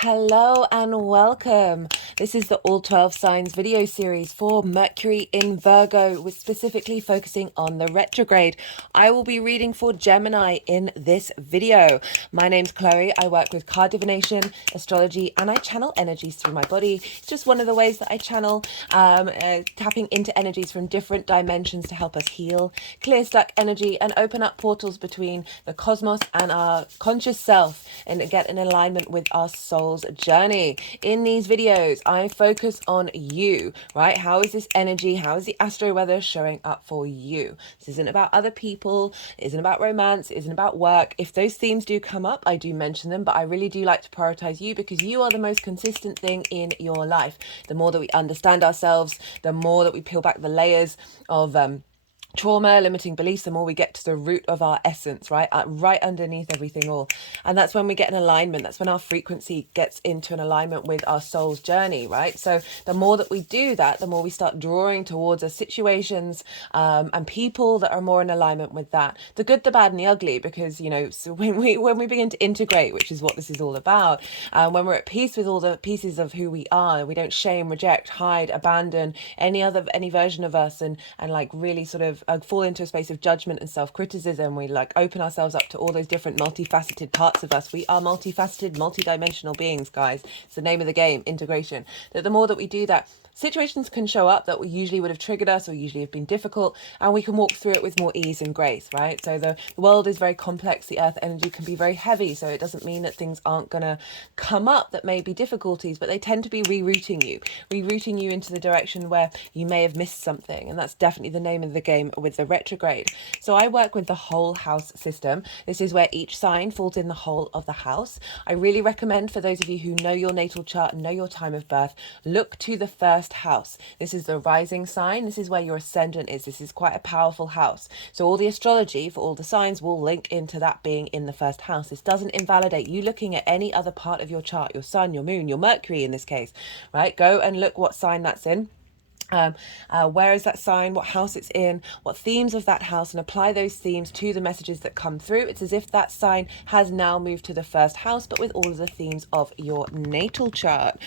Hello and welcome. This is the All 12 Signs video series for Mercury in Virgo, with specifically focusing on the retrograde. I will be reading for Gemini in this video. My name's Chloe. I work with card divination, astrology, and I channel energies through my body. It's just one of the ways that I channel, tapping into energies from different dimensions to help us heal, clear stuck energy, and open up portals between the cosmos and our conscious self and get in alignment with our soul's journey. In these videos, I focus on you, right? How is this energy? How is the astro weather showing up for you? This isn't about other people. It isn't about romance. It isn't about work. If those themes do come up, I do mention them, but I really do like to prioritize you because you are the most consistent thing in your life. The more that we understand ourselves, the more that we peel back the layers of trauma, limiting beliefs, the more we get to the root of our essence, right? Right underneath everything all. And that's when we get an alignment. That's when our frequency gets into an alignment with our soul's journey, right? So the more that we do that, the more we start drawing towards us situations and people that are more in alignment with that. The good, the bad, and the ugly, because, you know, so when we begin to integrate, which is what this is all about, when we're at peace with all the pieces of who we are, we don't shame, reject, hide, abandon any version of us, and like really sort of fall into a space of judgment and self-criticism. We like open ourselves up to all those different multifaceted parts of us. We are multifaceted, multidimensional beings, guys. It's the name of the game, integration. That the more that we do that, situations can show up that usually would have triggered us or usually have been difficult, and we can walk through it with more ease and grace, right? So the world is very complex. The earth energy can be very heavy, so it doesn't mean that things aren't going to come up that may be difficulties, but they tend to be rerouting you into the direction where you may have missed something. And that's definitely the name of the game with the retrograde. So I work with the whole house system. This is where each sign falls in the whole of the house. I really recommend, for those of you who know your natal chart and know your time of birth, look to the first house. This is the rising sign. This is where your ascendant is. This is quite a powerful house. So all the astrology for all the signs will link into that being in the first house. This doesn't invalidate you looking at any other part of your chart, your sun, your moon, your Mercury in this case, right? Go and look what sign that's in. Where is that sign, what house it's in, what themes of that house, and apply those themes to the messages that come through. It's as if that sign has now moved to the first house, but with all of the themes of your natal chart.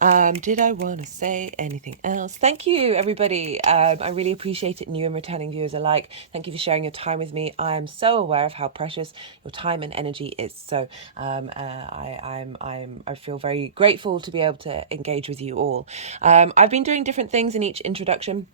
Did I want to say anything else? Thank you, everybody. I really appreciate it, new and returning viewers alike. Thank you for sharing your time with me. I am so aware of how precious your time and energy is. So I feel very grateful to be able to engage with you all. I've been doing different things in each introduction.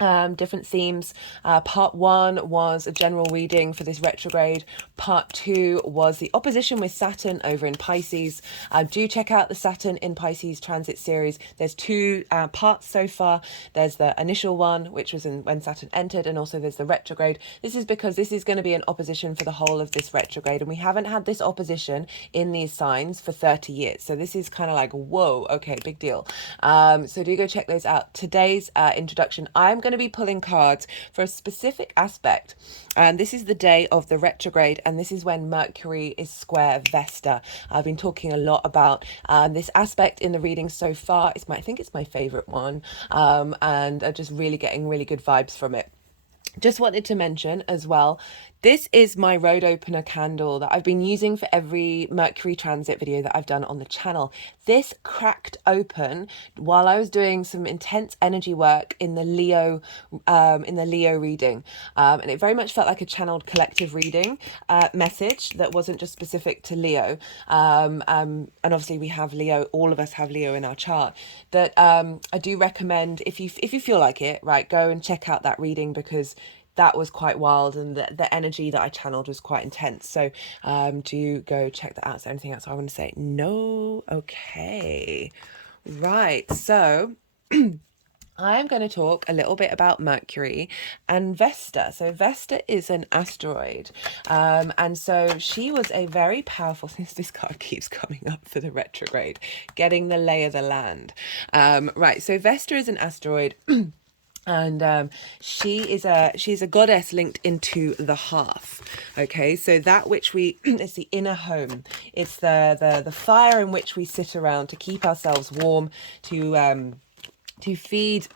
Different themes. Part 1 was a general reading for this retrograde. Part 2 was the opposition with Saturn over in Pisces. Do check out the Saturn in Pisces transit series. There's 2 parts so far. There's the initial one, which was when Saturn entered, and also there's the retrograde. This is because this is going to be an opposition for the whole of this retrograde, and we haven't had this opposition in these signs for 30 years. So this is kind of like, whoa, okay, big deal. So do go check those out. Today's introduction, I'm going to be pulling cards for a specific aspect, and this is the day of the retrograde, and this is when Mercury is square Vesta. I've been talking a lot about this aspect in the reading so far. I think it's my favorite one, and just really getting really good vibes from it. Just wanted to mention as well, this is my road opener candle that I've been using for every Mercury transit video that I've done on the channel. This cracked open while I was doing some intense energy work in the Leo reading, and it very much felt like a channeled collective reading message that wasn't just specific to Leo. And obviously we have Leo, all of us have Leo in our chart. That I do recommend, if you feel like it, right, go and check out that reading, because that was quite wild, and the energy that I channeled was quite intense. So do go check that out. Is there anything else I want to say? No? Okay. Right. So I'm going to talk a little bit about Mercury and Vesta. So Vesta is an asteroid. And so she was a very powerful, since this card keeps coming up for the retrograde, getting the lay of the land. Right. So Vesta is an asteroid. And she's a goddess linked into the hearth. Okay, so that which we it's the inner home. It's the fire in which we sit around to keep ourselves warm, to feed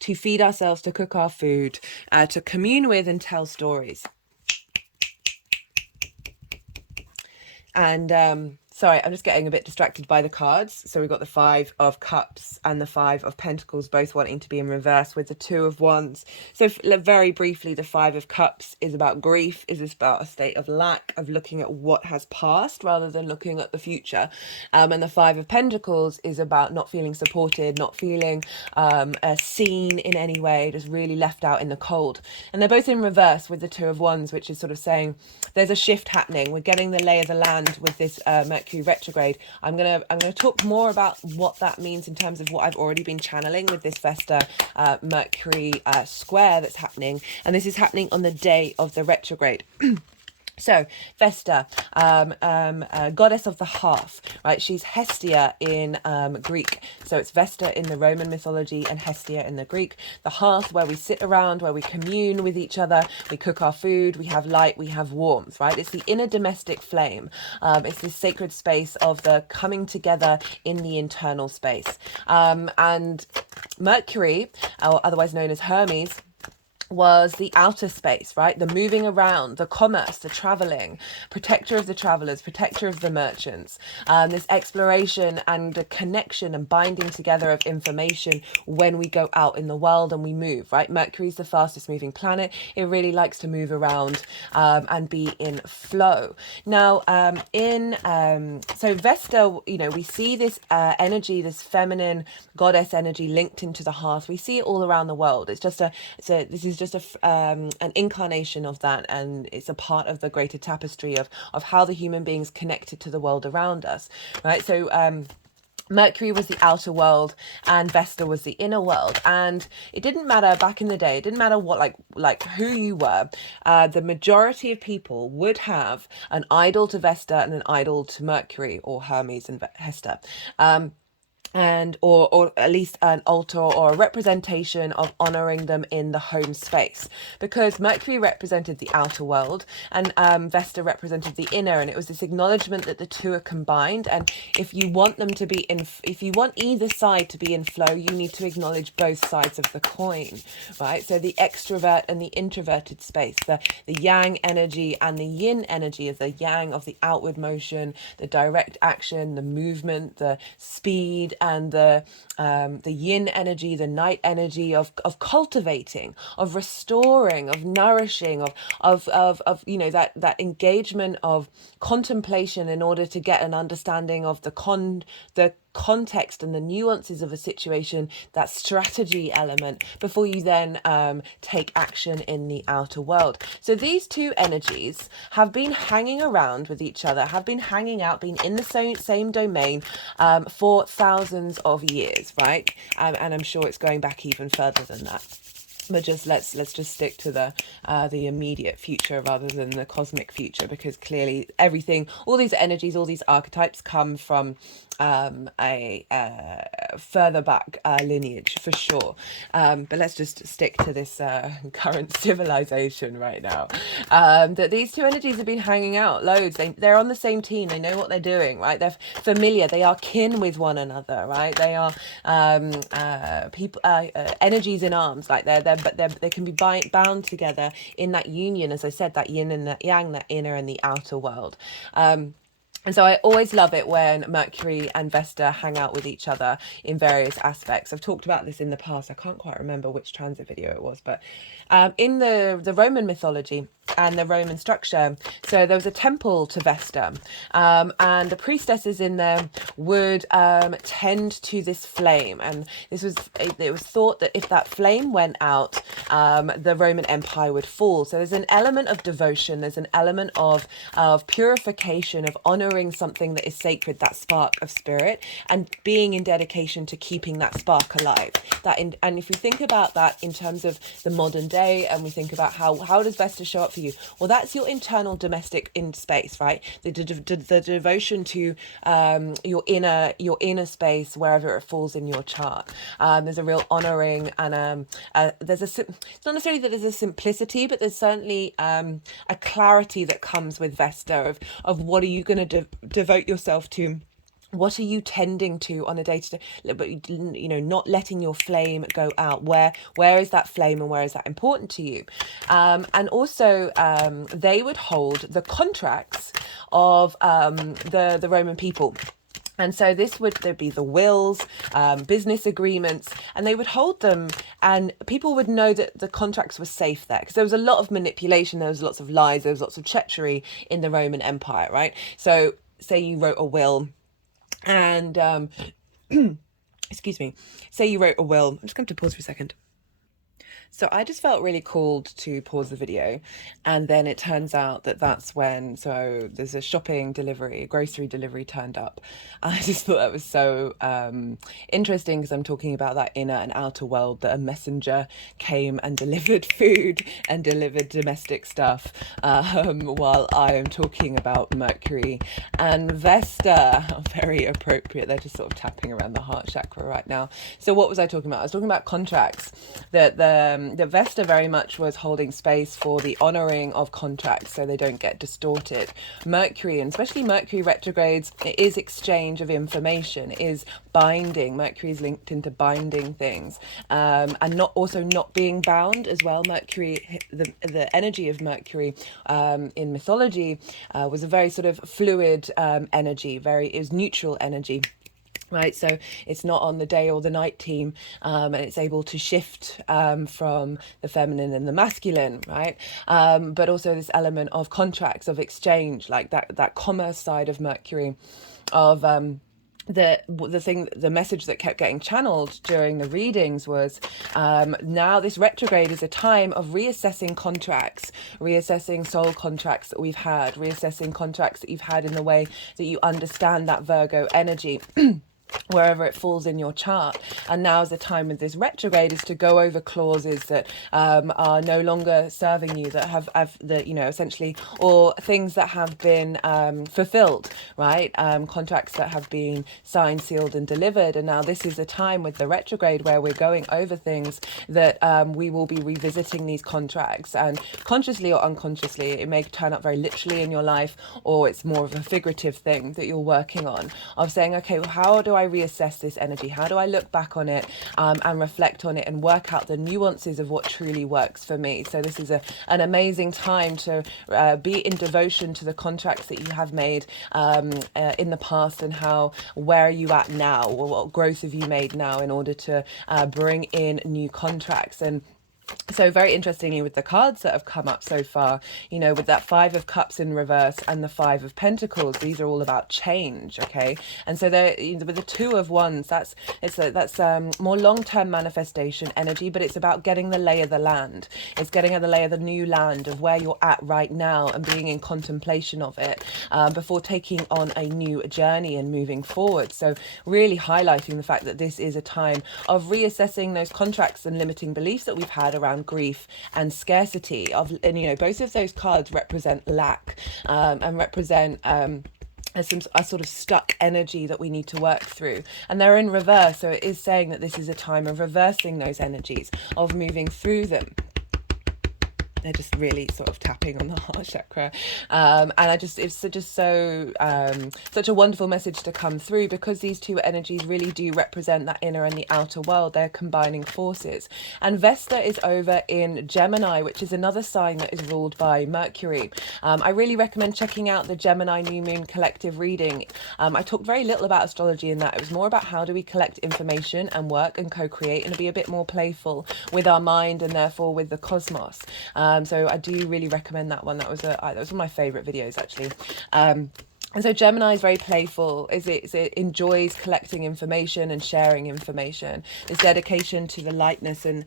to feed ourselves, to cook our food, to commune with and tell stories. And sorry, I'm just getting a bit distracted by the cards. So we've got the Five of Cups and the Five of Pentacles, both wanting to be in reverse with the Two of Wands. So very briefly, the Five of Cups is about grief, is about a state of lack, of looking at what has passed rather than looking at the future. And the Five of Pentacles is about not feeling supported, not feeling seen in any way, just really left out in the cold. And they're both in reverse with the Two of Wands, which is sort of saying there's a shift happening. We're getting the lay of the land with this Mercury retrograde. I'm gonna talk more about what that means in terms of what I've already been channeling with this Vesta Mercury square that's happening, and this is happening on the day of the retrograde. So Vesta, goddess of the hearth, right? She's Hestia in Greek. So it's Vesta in the Roman mythology and Hestia in the Greek. The hearth, where we sit around, where we commune with each other, we cook our food, we have light, we have warmth, right? It's the inner domestic flame. It's this sacred space of the coming together in the internal space. And Mercury, or otherwise known as Hermes, was the outer space, right? The moving around, the commerce, the traveling, protector of the travelers, protector of the merchants, this exploration and the connection and binding together of information when we go out in the world and we move, right? Mercury's the fastest moving planet. It really likes to move around and be in flow. Now, so Vesta, we see this energy, this feminine goddess energy linked into the hearth. We see it all around the world. This is just an incarnation of that, and it's a part of the greater tapestry of how the human beings connected to the world around us, right? So Mercury was the outer world and Vesta was the inner world, and it didn't matter back in the day. It didn't matter what like who you were. The majority of people would have an idol to Vesta and an idol to Mercury or Hermes and Hesta. And or at least an altar or a representation of honoring them in the home space, because Mercury represented the outer world and Vesta represented the inner, and it was this acknowledgement that the two are combined. And if you want them to be if you want either side to be in flow, you need to acknowledge both sides of the coin, right? So the extrovert and the introverted space, the yang energy and the yin energy is the yang of the outward motion, the direct action, the movement, the speed, and the yin energy, the night energy of cultivating, of restoring, of nourishing, of that engagement of contemplation in order to get an understanding of the context and the nuances of a situation, that strategy element, before you then take action in the outer world. So these two energies have been hanging around with each other, have been hanging out, been in the same domain for thousands of years, right? And I'm sure it's going back even further than that. But let's just stick to the immediate future rather than the cosmic future, because clearly everything, all these energies, all these archetypes come from a further back lineage for sure. But let's just stick to this current civilization right now. That these two energies have been hanging out loads. They're on the same team. They know what they're doing, right? They're familiar. They are kin with one another, right? They are people, energies in arms. Like they can be bound together in that union, as I said, that yin and that yang, that inner and the outer world. And so I always love it when Mercury and Vesta hang out with each other in various aspects. I've talked about this in the past. I can't quite remember which transit video it was, but in the Roman mythology and the Roman structure, so there was a temple to Vesta, and the priestesses in there would tend to this flame, and it was thought that if that flame went out, the Roman Empire would fall. So there's an element of devotion, there's an element of purification, of honoring something that is sacred, that spark of spirit, and being in dedication to keeping that spark alive. And if we think about that in terms of the modern day, and we think about how does Vesta show up for you? Well, that's your internal domestic in space, right? The devotion to your inner space, wherever it falls in your chart. There's a real honoring, and it's not necessarily that there's a simplicity, but there's certainly a clarity that comes with Vesta of what are you going to devote yourself to What are you tending to on a day-to-day, but not letting your flame go out? Where is that flame, and where is that important to you? And also they would hold the contracts of the Roman people. And so there'd be the wills, business agreements, and they would hold them, and people would know that the contracts were safe there, because there was a lot of manipulation, there was lots of lies, there was lots of treachery in the Roman Empire, right? So say you wrote a will, and excuse me, say you wrote a will. I'm just going to pause for a second. So I just felt really called to pause the video, and then it turns out that that's when, so there's a shopping delivery, a grocery delivery turned up. I just thought that was so interesting, because I'm talking about that inner and outer world, that a messenger came and delivered food and delivered domestic stuff, while I am talking about Mercury and Vesta. Very appropriate. They're just sort of tapping around the heart chakra right now. So what was I talking about? I was talking about contracts, that the Vesta very much was holding space for the honoring of contracts so they don't get distorted. Mercury, and especially Mercury retrogrades, it is exchange of information, it is binding. Mercury is linked into binding things, and not being bound as well. Mercury, the energy of Mercury in mythology was a very sort of fluid energy, it was neutral energy. Right, so it's not on the day or the night team, and it's able to shift from the feminine and the masculine, right? But also this element of contracts, of exchange, like that commerce side of Mercury, of the message that kept getting channeled during the readings was, now this retrograde is a time of reassessing contracts, reassessing soul contracts that we've had, reassessing contracts that you've had in the way that you understand that Virgo energy. Wherever it falls in your chart. And now is the time with this retrograde is to go over clauses that are no longer serving you, that have essentially, or things that have been fulfilled, right? Contracts that have been signed, sealed and delivered. And now this is a time with the retrograde where we're going over things that we will be revisiting these contracts, and consciously or unconsciously, it may turn up very literally in your life, or it's more of a figurative thing that you're working on, of saying, okay, well, how do I reassess this energy? How do I look back on it and reflect on it and work out the nuances of what truly works for me? So this is an amazing time to be in devotion to the contracts that you have made in the past, and where are you at now, or what growth have you made now in order to bring in new contracts. And so very interestingly, with the cards that have come up so far, with that Five of Cups in reverse and the Five of Pentacles, these are all about change, okay? And so with the Two of Wands, that's more long-term manifestation energy, but it's about getting the lay of the land. It's getting the lay of the new land, of where you're at right now, and being in contemplation of it before taking on a new journey and moving forward. So really highlighting the fact that this is a time of reassessing those contracts and limiting beliefs that we've had around grief and scarcity. Both of those cards represent lack and represent a sort of stuck energy that we need to work through, and they're in reverse, so it is saying that this is a time of reversing those energies, of moving through them. They're just really sort of tapping on the heart chakra, and it's just so such a wonderful message to come through, because these two energies really do represent that inner and the outer world. They're combining forces, and Vesta is over in Gemini, which is another sign that is ruled by Mercury. I really recommend checking out the Gemini New Moon collective reading. I talked very little about astrology in that. It was more about how do we collect information and work and co-create, and be a bit more playful with our mind and therefore with the cosmos. So I do really recommend that one. That was one of my favorite videos, actually. And so Gemini is very playful. It enjoys collecting information and sharing information. It's dedication to the lightness and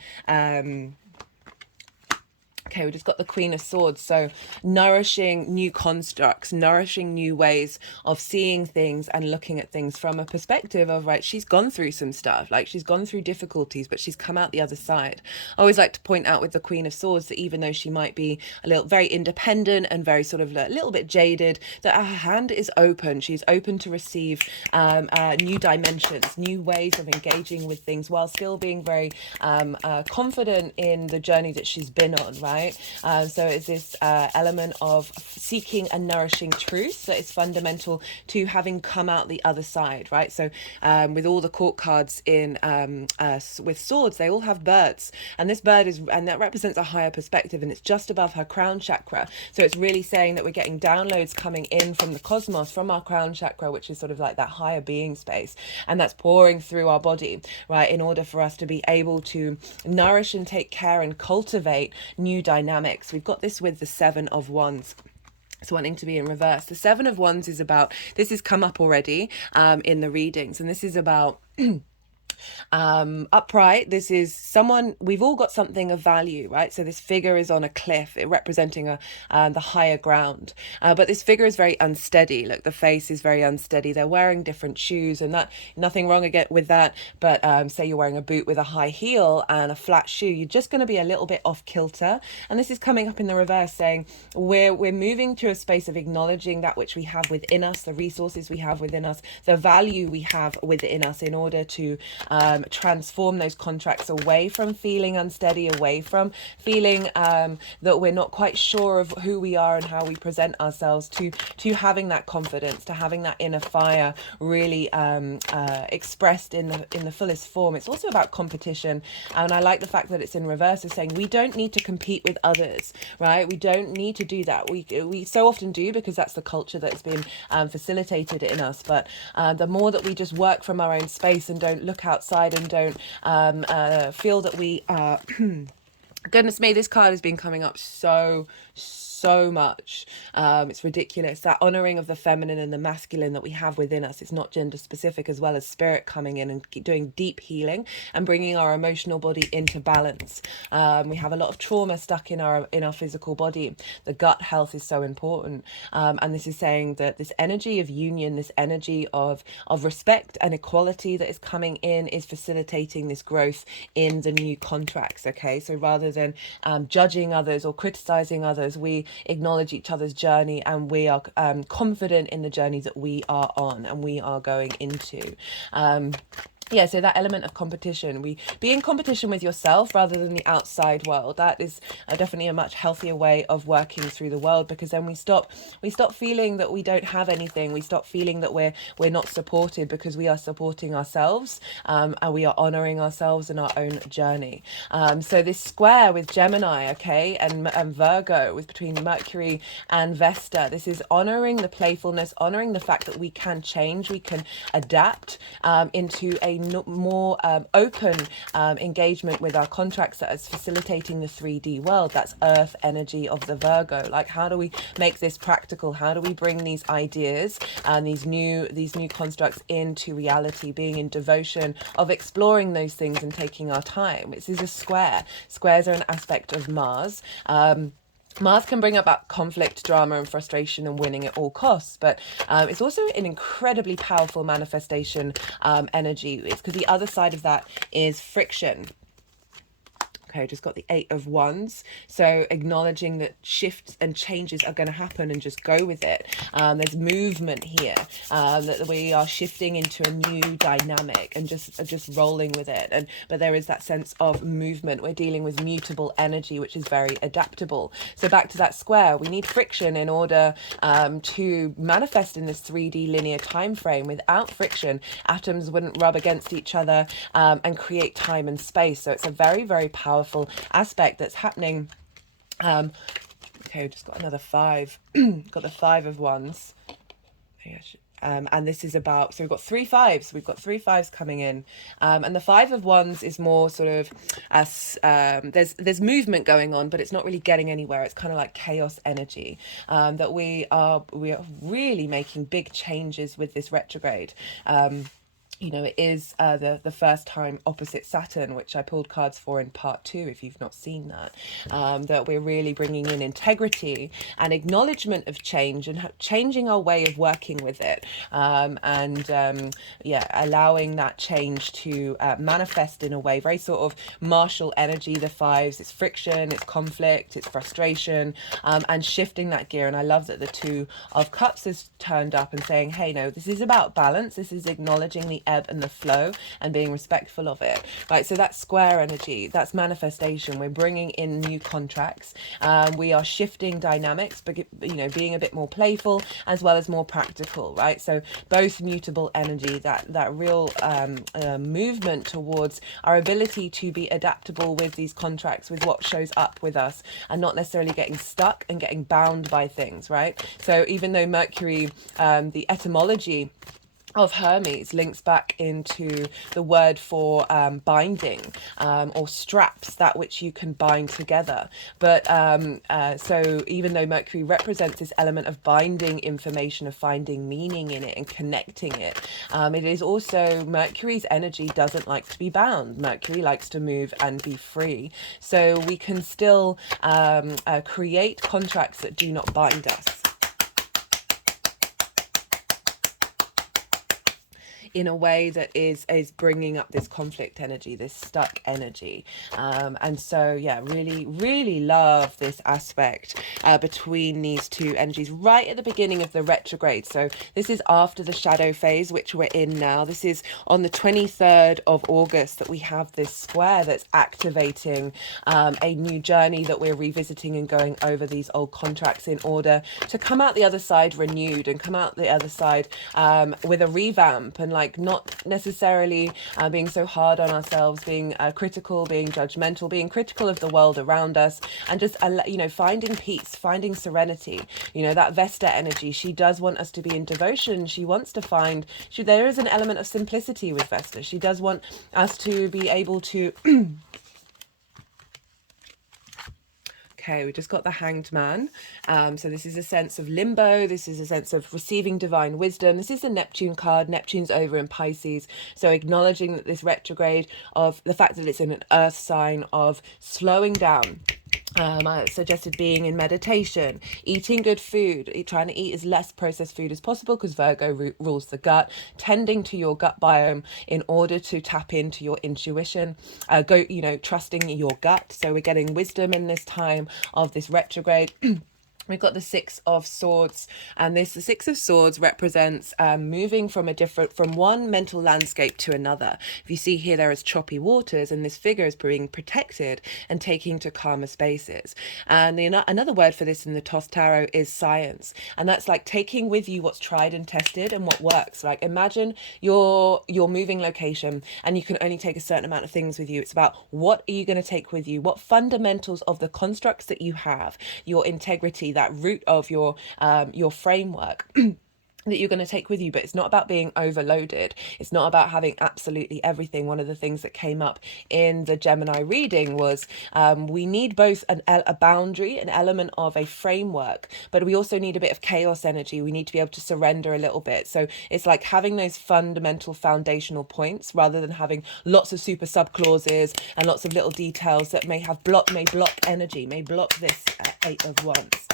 okay, we just got the Queen of Swords. So nourishing new constructs, nourishing new ways of seeing things and looking at things from a perspective of, right, she's gone through some stuff, like she's gone through difficulties, but she's come out the other side. I always like to point out with the Queen of Swords that even though she might be very independent and very sort of a little bit jaded, that her hand is open. She's open to receive new dimensions, new ways of engaging with things, while still being very confident in the journey that she's been on, right? right? So it's this element of seeking a nourishing truth that is fundamental to having come out the other side, right? So with all the court cards in with swords, they all have birds, and this bird and that represents a higher perspective, and it's just above her crown chakra. So it's really saying that we're getting downloads coming in from the cosmos, from our crown chakra, which is sort of like that higher being space, and that's pouring through our body, right, in order for us to be able to nourish and take care and cultivate new dynamics. We've got this with the Seven of Wands. It's wanting to be in reverse. The Seven of Wands is about, this has come up already in the readings, and this is about upright. This is someone, we've all got something of value, right? So this figure is on a cliff, it representing the higher ground, but this figure is very unsteady. Look, the face is very unsteady. They're wearing different shoes, and that, nothing wrong again with that, but say you're wearing a boot with a high heel and a flat shoe, you're just going to be a little bit off kilter. And this is coming up in the reverse, saying we're moving to a space of acknowledging that which we have within us, the resources we have within us, the value we have within us, in order to transform those contracts away from feeling unsteady, away from feeling that we're not quite sure of who we are and how we present ourselves, to having that confidence, to having that inner fire really expressed in the fullest form. It's also about competition, and I like the fact that it's in reverse, is saying we don't need to compete with others, right? We don't need to do that. We so often do, because that's the culture that's been facilitated in us, but the more that we just work from our own space and don't look outside and don't feel that we are goodness me, this card has been coming up so much. It's ridiculous, that honoring of the feminine and the masculine that we have within us. It's not gender specific, as well as spirit coming in and doing deep healing and bringing our emotional body into balance. We have a lot of trauma stuck in our physical body. The gut health is so important, and this is saying that this energy of union, this energy of respect and equality that is coming in, is facilitating this growth in the new contracts. Okay, so rather than judging others or criticizing others, we acknowledge each other's journey, and we are confident in the journey that we are on and we are going into. Yeah, so that element of competition, we be in competition with yourself rather than the outside world. That is definitely a much healthier way of working through the world, because then we stop feeling that we don't have anything. We stop feeling that we're not supported, because we are supporting ourselves, and we are honoring ourselves in our own journey. So this square with Gemini, okay, and Virgo, with between Mercury and Vesta, this is honoring the playfulness, honoring the fact that we can change, we can adapt into a more open engagement with our contracts, that is facilitating the 3D world. That's earth energy of the Virgo. Like, how do we make this practical? How do we bring these ideas and these new constructs into reality, being in devotion of exploring those things and taking our time? This is a square. Squares are an aspect of Mars. Mars can bring about conflict, drama and frustration and winning at all costs, but it's also an incredibly powerful manifestation energy. It's because the other side of that is friction. Okay, just got the Eight of Wands. So acknowledging that shifts and changes are going to happen, and just go with it. There's movement here, that we are shifting into a new dynamic and just rolling with it. But there is that sense of movement. We're dealing with mutable energy, which is very adaptable. So back to that square, we need friction in order to manifest in this 3D linear time frame. Without friction, atoms wouldn't rub against each other and create time and space. So it's a very, very powerful aspect that's happening. Okay, we just got another 5. Got the 5 of Wands. And this is about, so we've got 3 5s. We've got 3 5s coming in, and the 5 of Wands is more sort of as there's movement going on, but it's not really getting anywhere. It's kind of like chaos energy, that we are really making big changes with this retrograde. You know, it is the first time opposite Saturn, which I pulled cards for in part 2, if you've not seen that, that we're really bringing in integrity and acknowledgement of change, and changing our way of working with it, yeah, allowing that change to manifest in a way very sort of martial energy. The 5s, it's friction, it's conflict, it's frustration, and shifting that gear. And I love that the 2 of Cups has turned up and saying, hey, no, this is about balance. This is acknowledging the ebb and the flow and being respectful of it, right? So that's square energy, that's manifestation. We're bringing in new contracts. We are shifting dynamics, but being a bit more playful as well as more practical, right? So both mutable energy, that real movement towards our ability to be adaptable with these contracts, with what shows up with us, and not necessarily getting stuck and getting bound by things, right? So even though Mercury, the etymology of Hermes links back into the word for binding, or straps, that which you can bind together. But so even though Mercury represents this element of binding information, of finding meaning in it and connecting it, it is also, Mercury's energy doesn't like to be bound. Mercury likes to move and be free. So we can still create contracts that do not bind us, in a way that is bringing up this conflict energy, this stuck energy. And so, yeah, really love this aspect between these two energies right at the beginning of the retrograde. So this is after the shadow phase, which we're in now. This is on the 23rd of August that we have this square that's activating a new journey, that we're revisiting and going over these old contracts in order to come out the other side renewed, and come out the other side with a revamp, and like not necessarily being so hard on ourselves, being critical, being judgmental, being critical of the world around us, and just finding peace, finding serenity. That Vesta energy, she does want us to be in devotion. She wants to find, there is an element of simplicity with Vesta. She does want us to be able to Okay, we just got the Hanged Man. So this is a sense of limbo. This is a sense of receiving divine wisdom. This is the Neptune card. Neptune's over in Pisces. So acknowledging that this retrograde, of the fact that it's in an earth sign, of slowing down. I suggested being in meditation, eating good food, trying to eat as less processed food as possible, because Virgo rules the gut, tending to your gut biome in order to tap into your intuition, trusting your gut. So we're getting wisdom in this time of this retrograde. We've got the Six of Swords, and the Six of Swords represents moving from one mental landscape to another. If you see here, there is choppy waters, and this figure is being protected and taking to calmer spaces. And another word for this in the Toss Tarot is science, and that's like taking with you what's tried and tested and what works. Like imagine your moving location, and you can only take a certain amount of things with you. It's about what are you going to take with you, what fundamentals of the constructs that you have, your integrity, that root of your framework that you're going to take with you. But it's not about being overloaded. It's not about having absolutely everything. One of the things that came up in the Gemini reading was we need both a boundary, an element of a framework, but we also need a bit of chaos energy. We need to be able to surrender a little bit. So it's like having those fundamental foundational points rather than having lots of super sub clauses and lots of little details that may block energy, may block this Eight of Wands.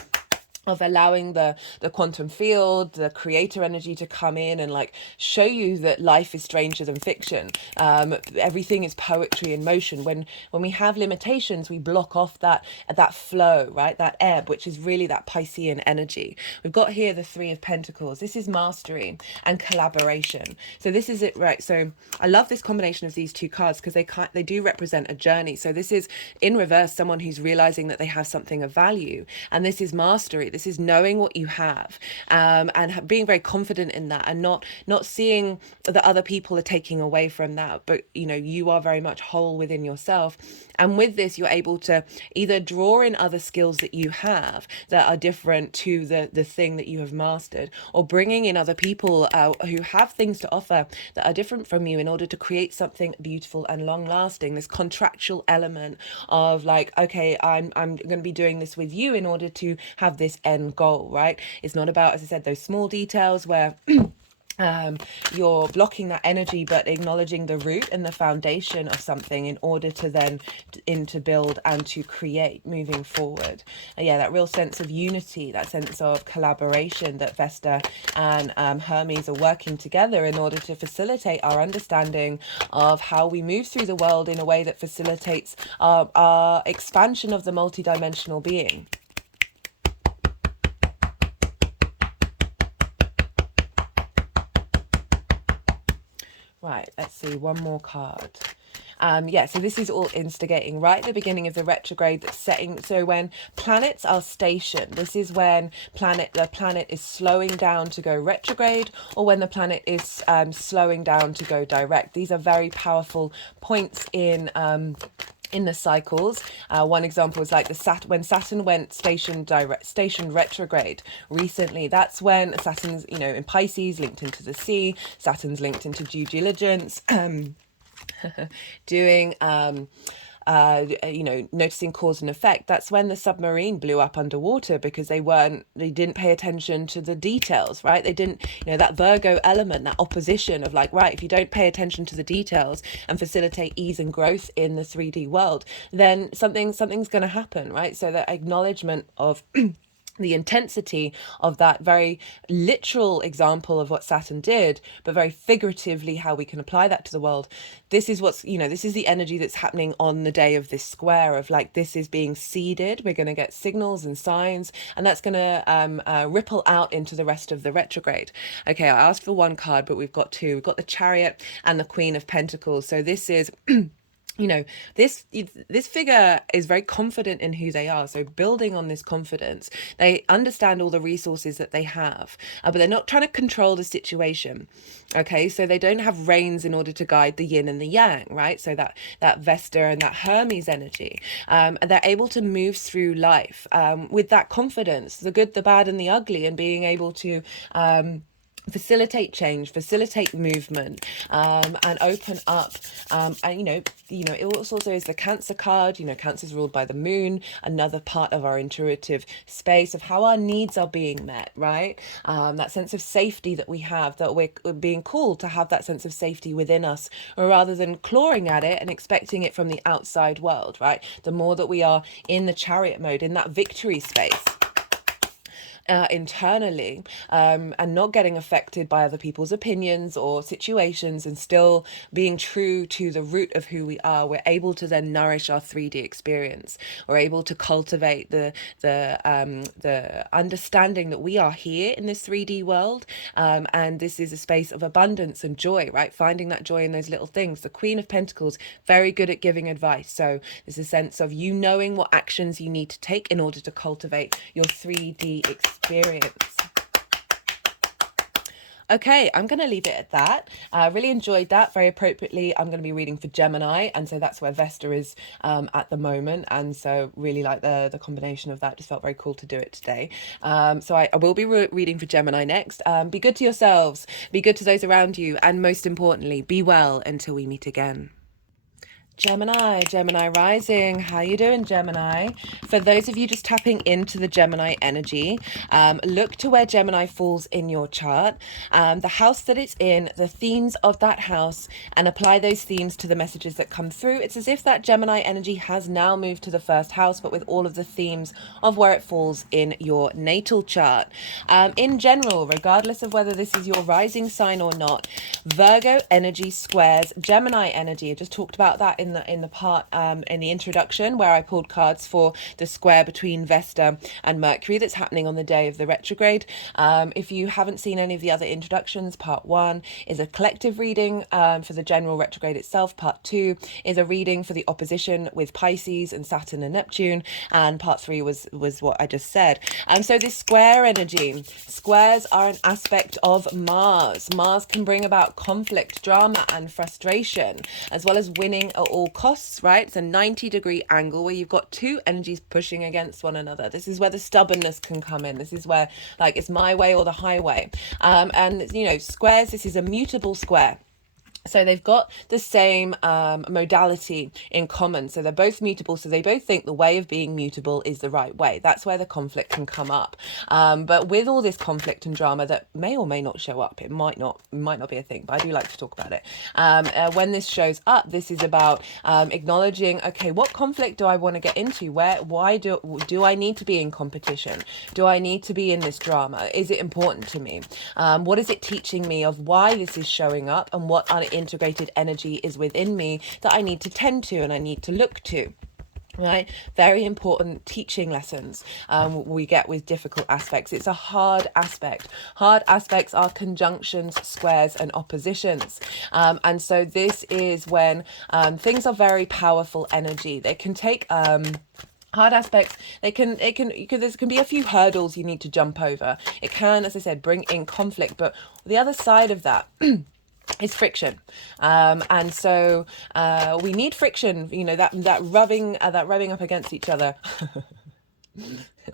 Of allowing the quantum field, the creator energy to come in and like show you that life is stranger than fiction. Everything is poetry in motion. When we have limitations, we block off that flow, right? That ebb, which is really that Piscean energy. We've got here the Three of Pentacles. This is mastery and collaboration. So this is it, right? So I love this combination of these two cards because they do represent a journey. So this is in reverse, someone who's realizing that they have something of value, and this is mastery. This is knowing what you have, and being very confident in that, and not seeing that other people are taking away from that, but you are very much whole within yourself. And with this, you're able to either draw in other skills that you have that are different to the thing that you have mastered, or bringing in other people who have things to offer that are different from you in order to create something beautiful and long lasting. This contractual element of like, okay, I'm going to be doing this with you in order to have this end goal, right? It's not about, as I said, those small details where you're blocking that energy, but acknowledging the root and the foundation of something in order to then to build and to create moving forward. And yeah, that real sense of unity, that sense of collaboration that Vesta and Hermes are working together in order to facilitate our understanding of how we move through the world in a way that facilitates our expansion of the multidimensional being. Right, let's see, one more card. So this is all instigating right at the beginning of the retrograde, that's setting. So when planets are stationed, this is when the planet is slowing down to go retrograde, or when the planet is slowing down to go direct. These are very powerful points in the cycles. One example is like when Saturn went stationed retrograde recently. That's when Saturn's, in Pisces, linked into the sea. Saturn's linked into due diligence. Doing noticing cause and effect. That's when the submarine blew up underwater, because they didn't pay attention to the details, right? They didn't, that Virgo element, that opposition of like, right, if you don't pay attention to the details and facilitate ease and growth in the 3D world, then something's going to happen, right? So the acknowledgement of the intensity of that very literal example of what Saturn did, but very figuratively how we can apply that to the world. This is this is the energy that's happening on the day of this square, of like, this is being seeded. We're going to get signals and signs, and that's going to ripple out into the rest of the retrograde. Okay, I asked for one card, but we've got two. We've got the Chariot and the Queen of Pentacles. So this is this figure is very confident in who they are. So building on this confidence, they understand all the resources that they have, but they're not trying to control the situation. Okay, so they don't have reins in order to guide the yin and the yang, right? So that Vesta and that Hermes energy, and they're able to move through life with that confidence, the good, the bad, and the ugly, and being able to facilitate change, facilitate movement, and open up. It also is the Cancer card. Cancer is ruled by the moon, another part of our intuitive space of how our needs are being met, right? That sense of safety that we have, that we're being called to have that sense of safety within us, rather than clawing at it and expecting it from the outside world, right? The more that we are in the Chariot mode, in that victory space, internally, and not getting affected by other people's opinions or situations, and still being true to the root of who we are, we're able to then nourish our 3D experience. We're able to cultivate the understanding that we are here in this 3D world, and this is a space of abundance and joy, right? Finding that joy in those little things. The Queen of Pentacles, very good at giving advice. So there's a sense of you knowing what actions you need to take in order to cultivate your 3D experience. Okay, I'm going to leave it at that. I really enjoyed that. Very appropriately, I'm going to be reading for Gemini, and so that's where Vesta is at the moment, and so really like the combination of that. Just felt very cool to do it today. So I will be reading for Gemini next. Be good to yourselves, be good to those around you, and most importantly, be well until we meet again. Gemini rising. How you doing, Gemini? For those of you just tapping into the Gemini energy, look to where Gemini falls in your chart, the house that it's in, the themes of that house, and apply those themes to the messages that come through. It's as if that Gemini energy has now moved to the first house, but with all of the themes of where it falls in your natal chart. In general, regardless of whether this is your rising sign or not, Virgo energy squares Gemini energy. I just talked about that in the part in the introduction, where I pulled cards for the square between Vesta and Mercury that's happening on the day of the retrograde. If you haven't seen any of the other introductions, part 1 is a collective reading for the general retrograde itself. Part 2 is a reading for the opposition with Pisces and Saturn and Neptune, and part 3 was what I just said. So this square energy, squares are an aspect of Mars. Mars can bring about conflict, drama, and frustration, as well as winning at all costs, right? It's a 90-degree angle where you've got two energies pushing against one another. This is where the stubbornness can come in. This is where, like, it's my way or the highway. And, squares, this is a mutable square. So they've got the same modality in common. So they're both mutable. So they both think the way of being mutable is the right way. That's where the conflict can come up. But with all this conflict and drama that may or may not show up, it might not be a thing, but I do like to talk about it. When this shows up, this is about acknowledging, okay, what conflict do I want to get into? Why do I need to be in competition? Do I need to be in this drama? Is it important to me? What is it teaching me of why this is showing up, and what integrated energy is within me that I need to tend to and I need to look to? Right, very important teaching lessons we get with difficult aspects. It's a hard aspect. Hard aspects are conjunctions, squares, and oppositions, and so this is when things are very powerful energy. They can take hard aspects, there can be a few hurdles you need to jump over. It can, as I said, bring in conflict, but the other side of that is friction, and so we need friction, you know, that rubbing up against each other.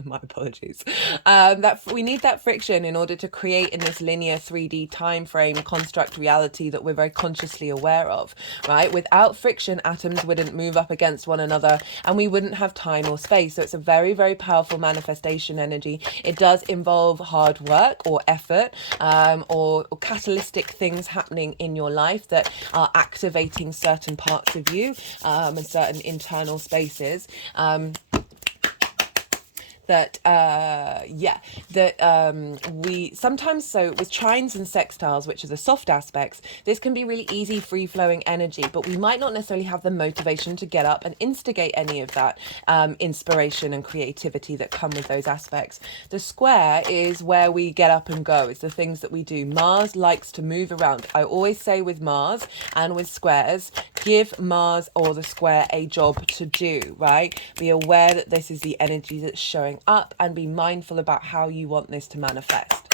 My apologies. That we need that friction in order to create in this linear 3D time frame construct reality that we're very consciously aware of, right? Without friction, atoms wouldn't move up against one another and we wouldn't have time or space. So it's a very, very powerful manifestation energy. It does involve hard work or effort, or catalytic things happening in your life that are activating certain parts of you, and certain internal spaces. We sometimes, so with trines and sextiles, which are the soft aspects, this can be really easy free flowing energy, but we might not necessarily have the motivation to get up and instigate any of that inspiration and creativity that come with those aspects. The square is where we get up and go. It's the things that we do. Mars likes to move around. I always say with Mars and with squares, give Mars or the square a job to do, right? Be aware that this is the energy that's showing up and be mindful about how you want this to manifest.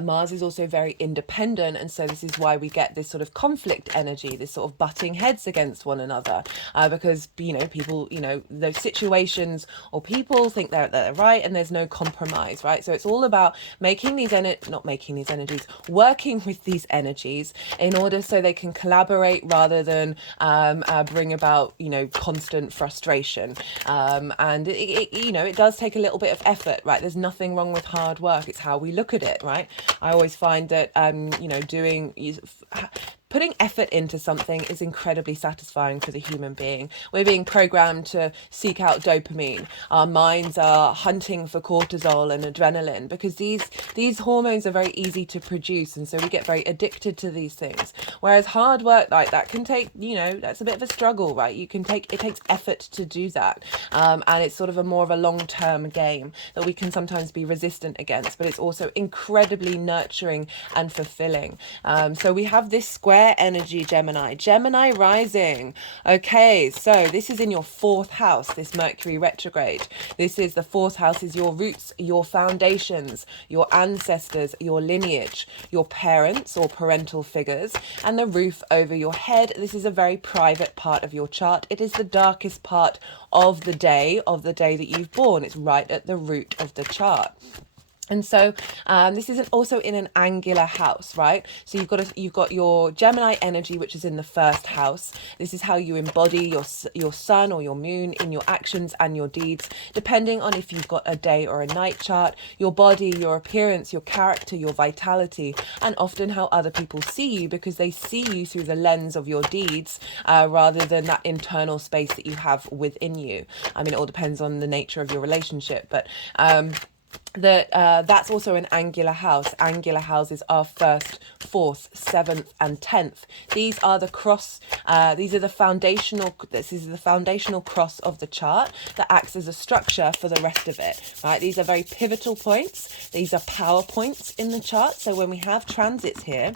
Mars is also very independent, and so this is why we get this sort of conflict energy, this sort of butting heads against one another, because, you know, people, you know, those situations or people think they're right and there's no compromise, right? So it's all about working with these energies in order so they can collaborate rather than bring about, you know, constant frustration. And it does take a little bit of effort, right? There's nothing wrong with hard work. It's how we look at it, right? I always find that, putting effort into something is incredibly satisfying for the human being. We're being programmed to seek out dopamine. Our minds are hunting for cortisol and adrenaline because these hormones are very easy to produce, and so we get very addicted to these things. Whereas hard work like that can take, that's a bit of a struggle, right? It takes effort to do that, and it's sort of more of a long-term game that we can sometimes be resistant against, but it's also incredibly nurturing and fulfilling. So we have this square energy, Gemini rising. Okay, so this is in your 4th house, this Mercury retrograde. This is the 4th house, is your roots, your foundations, your ancestors, your lineage, your parents or parental figures, and the roof over your head. This is a very private part of your chart. It is the darkest part of the day that you've born. It's right at the root of the chart. And so this is also in an angular house, right? So you've got your Gemini energy, which is in the 1st house. This is how you embody your sun or your moon in your actions and your deeds, depending on if you've got a day or a night chart, your body, your appearance, your character, your vitality, and often how other people see you, because they see you through the lens of your deeds rather than that internal space that you have within you. I mean, it all depends on the nature of your relationship, but that's also an angular house. Angular houses are 1st, 4th, 7th, and 10th. These are the foundational cross of the chart that acts as a structure for the rest of it, right? These are very pivotal points. These are power points in the chart. So when we have transits here,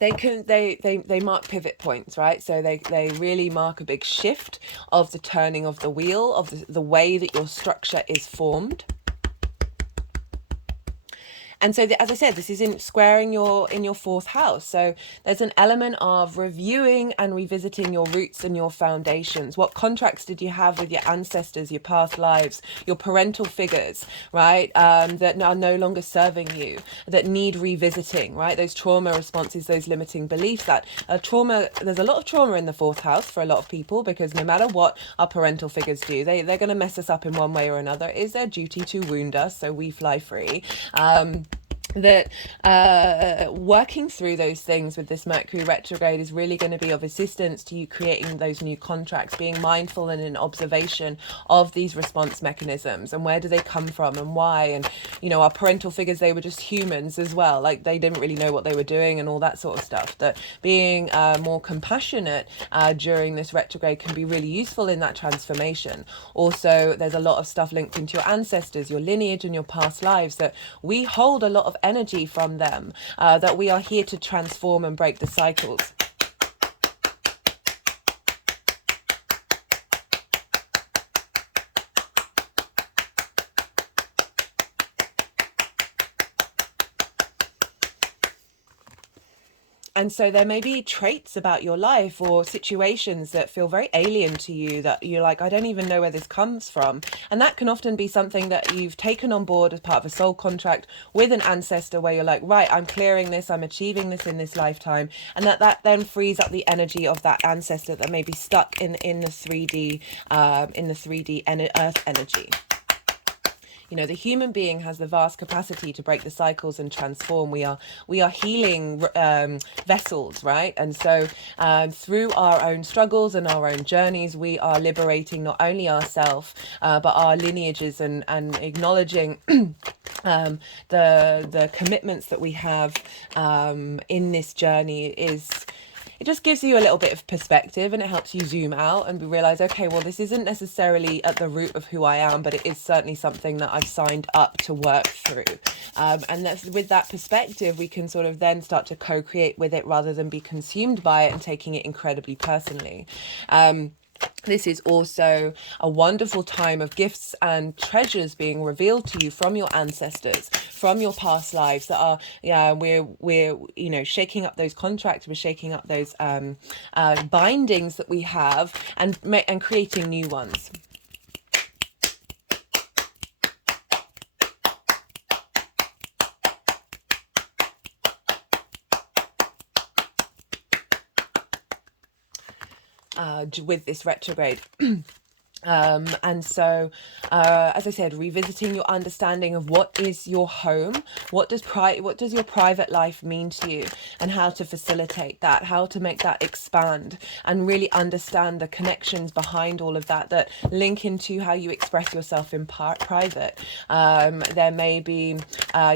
they mark pivot points, right? So they really mark a big shift of the turning of the wheel, of the way that your structure is formed. And so, as I said, this is in squaring in your 4th house. So there's an element of reviewing and revisiting your roots and your foundations. What contracts did you have with your ancestors, your past lives, your parental figures, right? That are no longer serving you, that need revisiting, right? Those trauma responses, those limiting beliefs, that trauma, there's a lot of trauma in the 4th house for a lot of people, because no matter what our parental figures do, they're going to mess us up in one way or another. It is their duty to wound us so we fly free. that working through those things with this Mercury retrograde is really going to be of assistance to you creating those new contracts, being mindful and in observation of these response mechanisms and where do they come from and why. And you know, our parental figures, they were just humans as well, like they didn't really know what they were doing and all that sort of stuff. That being more compassionate during this retrograde can be really useful in that transformation. Also, there's a lot of stuff linked into your ancestors, your lineage and your past lives, that we hold a lot of energy from them, that we are here to transform and break the cycles. And so there may be traits about your life or situations that feel very alien to you, that you're like, I don't even know where this comes from. And that can often be something that you've taken on board as part of a soul contract with an ancestor, where you're like, right, I'm clearing this, I'm achieving this in this lifetime. And that then frees up the energy of that ancestor that may be stuck in the 3D, earth energy. You know, the human being has the vast capacity to break the cycles and transform. We are healing vessels, right? And so through our own struggles and our own journeys, we are liberating not only ourselves, but our lineages, and acknowledging the commitments that we have in this journey. It just gives you a little bit of perspective, and it helps you zoom out and realize, okay, well, this isn't necessarily at the root of who I am, but it is certainly something that I've signed up to work through. And that's, with that perspective, we can sort of then start to co-create with it rather than be consumed by it and taking it incredibly personally. This is also a wonderful time of gifts and treasures being revealed to you from your ancestors, from your past lives, that are, we're you know, shaking up those contracts, we're shaking up those bindings that we have, and creating new ones. With this retrograde. And so, as I said, revisiting your understanding of what is your home, what does your private life mean to you, and how to facilitate that, how to make that expand, and really understand the connections behind all of that that link into how you express yourself in private. There may be,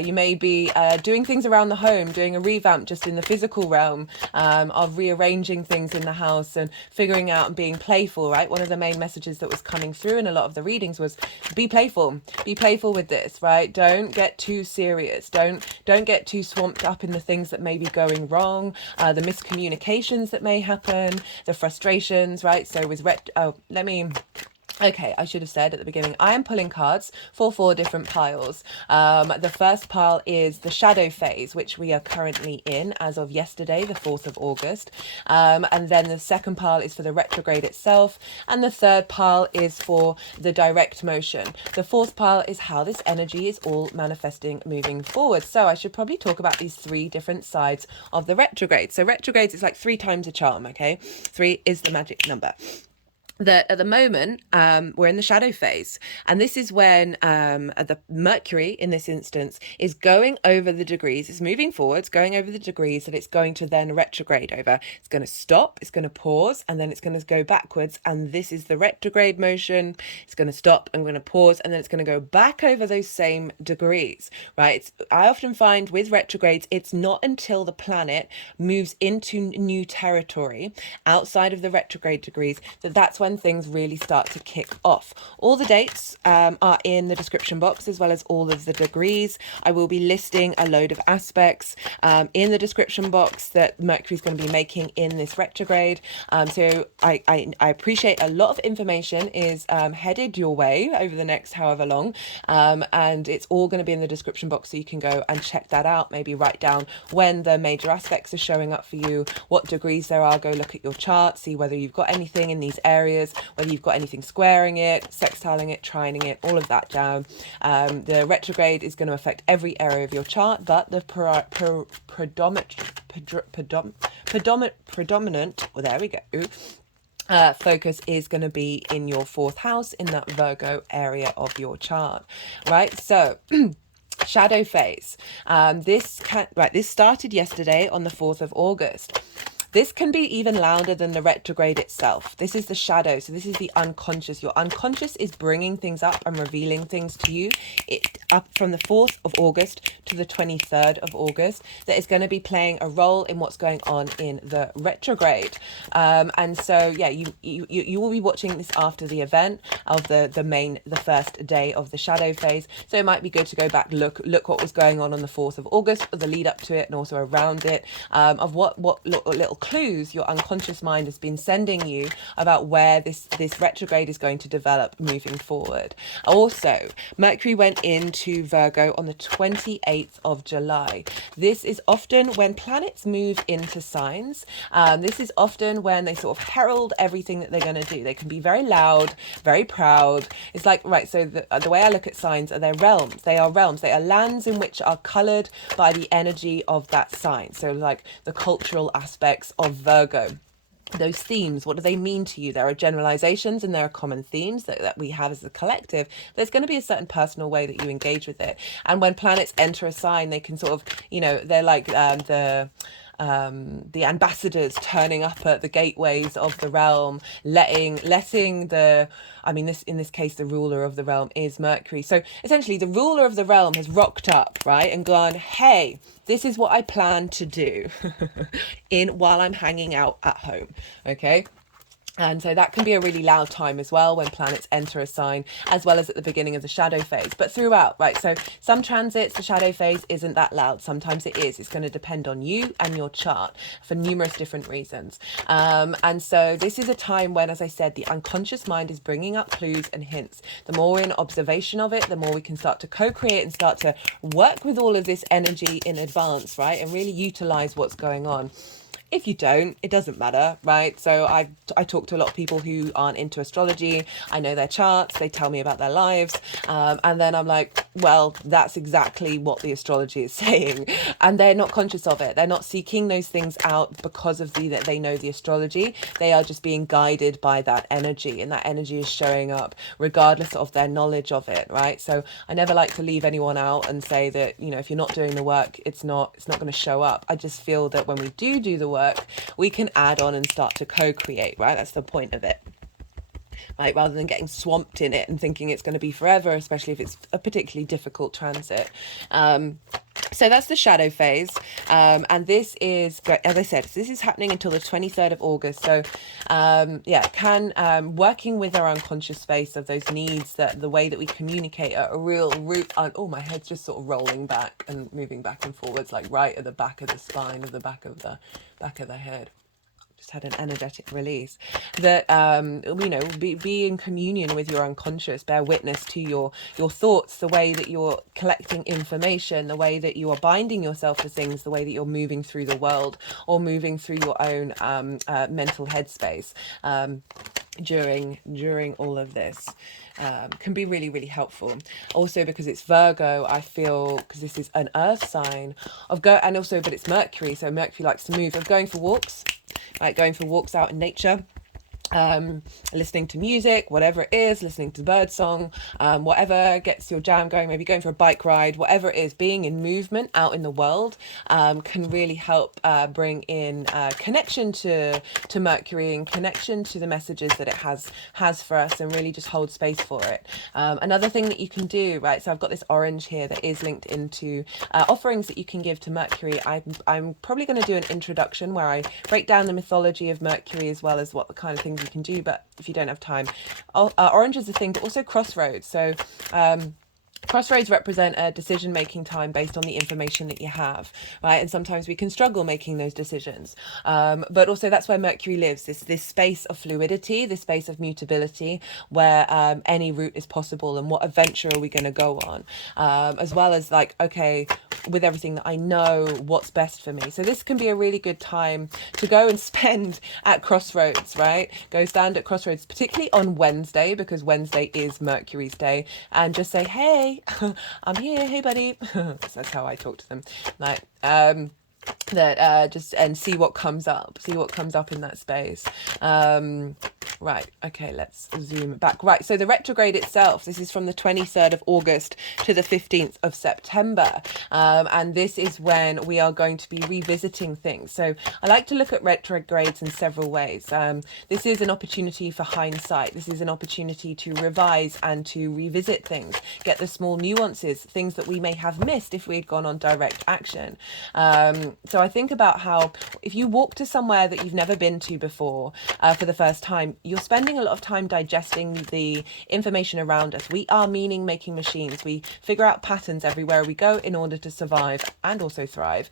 you may be doing things around the home, doing a revamp just in the physical realm, of rearranging things in the house and figuring out and being playful, right? One of the main messages that was coming through in a lot of the readings was be playful with this, right? Don't get too serious, don't get too swamped up in the things that may be going wrong, the miscommunications that may happen, the frustrations, right? So with okay, I should have said at the beginning, I am pulling cards for 4 different piles. The first pile is the shadow phase, which we are currently in as of yesterday, the 4th of August. And then the second pile is for the retrograde itself. And the third pile is for the direct motion. The fourth pile is how this energy is all manifesting moving forward. So I should probably talk about these 3 different sides of the retrograde. So retrogrades is like 3 times a charm, okay? 3 is the magic number. That at the moment we're in the shadow phase, and this is when the Mercury in this instance is going over the degrees, it's moving forwards, going over the degrees that it's going to then retrograde over. It's going to stop, it's going to pause, and then it's going to go backwards, and this is the retrograde motion. It's going to stop, I'm going to pause, and then it's going to go back over those same degrees, right? I often find with retrogrades, it's not until the planet moves into new territory outside of the retrograde degrees that's when things really start to kick off. All the dates are in the description box, as well as all of the degrees. I will be listing a load of aspects in the description box that Mercury is going to be making in this retrograde. So I appreciate a lot of information is headed your way over the next however long, and it's all going to be in the description box, so you can go and check that out. Maybe write down when the major aspects are showing up for you, what degrees there are. Go look at your chart, see whether you've got anything in these areas, whether you've got anything squaring it, sextiling it, trining it, all of that down. The retrograde is going to affect every area of your chart, but the predominant, well, there we go, focus is going to be in your 4th house, in that Virgo area of your chart, right? So shadow phase. This started yesterday on the 4th of August. This can be even louder than the retrograde itself. This is the shadow. So this is the unconscious. Your unconscious is bringing things up and revealing things to you. It up from the 4th of August to the 23rd of August. That is going to be playing a role in what's going on in the retrograde. And so, yeah, you will be watching this after the event of the first day of the shadow phase. So it might be good to go back, look what was going on the 4th of August, the lead up to it, and also around it, of what little clues your unconscious mind has been sending you about where this retrograde is going to develop moving forward. Also, Mercury went into Virgo on the 28th of July. This is often when planets move into signs. This is often when they sort of herald everything that they're going to do. They can be very loud, very proud. It's like, right, so the way I look at signs are their realms. They are realms. They are lands in which are coloured by the energy of that sign. So like the cultural aspects of Virgo. Those themes, what do they mean to you? There are generalizations and there are common themes that we have as a collective. There's going to be a certain personal way that you engage with it. And when planets enter a sign, they can sort of, they're like the ambassadors turning up at the gateways of the realm, letting in this case, the ruler of the realm is Mercury. So essentially the ruler of the realm has rocked up, right, and gone, hey, this is what I plan to do while I'm hanging out at home. Okay. And so that can be a really loud time as well when planets enter a sign, as well as at the beginning of the shadow phase. But throughout, right? So some transits, the shadow phase isn't that loud. Sometimes it is. It's going to depend on you and your chart for numerous different reasons. And so this is a time when, as I said, the unconscious mind is bringing up clues and hints. The more we're in observation of it, the more we can start to co-create and start to work with all of this energy in advance, right? And really utilize what's going on. If you don't, it doesn't matter, right? So I talk to a lot of people who aren't into astrology. I know their charts. They tell me about their lives. And then I'm like, well, that's exactly what the astrology is saying. And they're not conscious of it. They're not seeking those things out because of that they know the astrology. They are just being guided by that energy. And that energy is showing up regardless of their knowledge of it, right? So I never like to leave anyone out and say that, if you're not doing the work, it's not going to show up. I just feel that when we do the work, we can add on and start to co-create, right? That's the point of it, right? Rather than getting swamped in it and thinking it's going to be forever, especially if it's a particularly difficult transit. So that's the shadow phase. And this is, as I said, this is happening until the 23rd of August. So, working with our unconscious space of those needs, that the way that we communicate at a real root. My head's just sort of rolling back and moving back and forwards, like right at the back of the spine, of the back of the head. Had an energetic release. That be in communion with your unconscious, bear witness to your thoughts, the way that you're collecting information, the way that you are binding yourself to things, the way that you're moving through the world or moving through your own mental headspace during all of this. Can be really, really helpful. Also because it's Virgo, I feel, because this is an earth sign but it's Mercury, so Mercury likes to move, of going for walks, right? Going for walks out in nature. Listening to music, whatever it is, listening to birdsong, whatever gets your jam going, maybe going for a bike ride, whatever it is, being in movement out in the world can really help bring in connection to Mercury and connection to the messages that it has for us, and really just hold space for it. Another thing that you can do, right, so I've got this orange here that is linked into offerings that you can give to Mercury. I'm probably going to do an introduction where I break down the mythology of Mercury as well as what the kind of things you can do, but if you don't have time, orange is a thing, but also crossroads. So crossroads represent a decision-making time based on the information that you have, right? And sometimes we can struggle making those decisions. But also that's where Mercury lives, this space of fluidity, this space of mutability, where any route is possible, and what adventure are we going to go on? As well as like, okay, with everything that I know, what's best for me? So this can be a really good time to go and spend at crossroads, right? Go stand at crossroads, particularly on Wednesday, because Wednesday is Mercury's day, and just say, hey, I'm here, hey buddy. That's how I talk to them, like just and see what comes up in that space. Right, okay, let's zoom back. Right, so the retrograde itself, this is from the 23rd of August to the 15th of September. And this is when we are going to be revisiting things. So I like to look at retrogrades in several ways. This is an opportunity for hindsight. This is an opportunity to revise and to revisit things, get the small nuances, things that we may have missed if we had gone on direct action. So I think about how if you walk to somewhere that you've never been to before for the first time, you're spending a lot of time digesting the information around us. We are meaning making machines. We figure out patterns everywhere we go in order to survive and also thrive.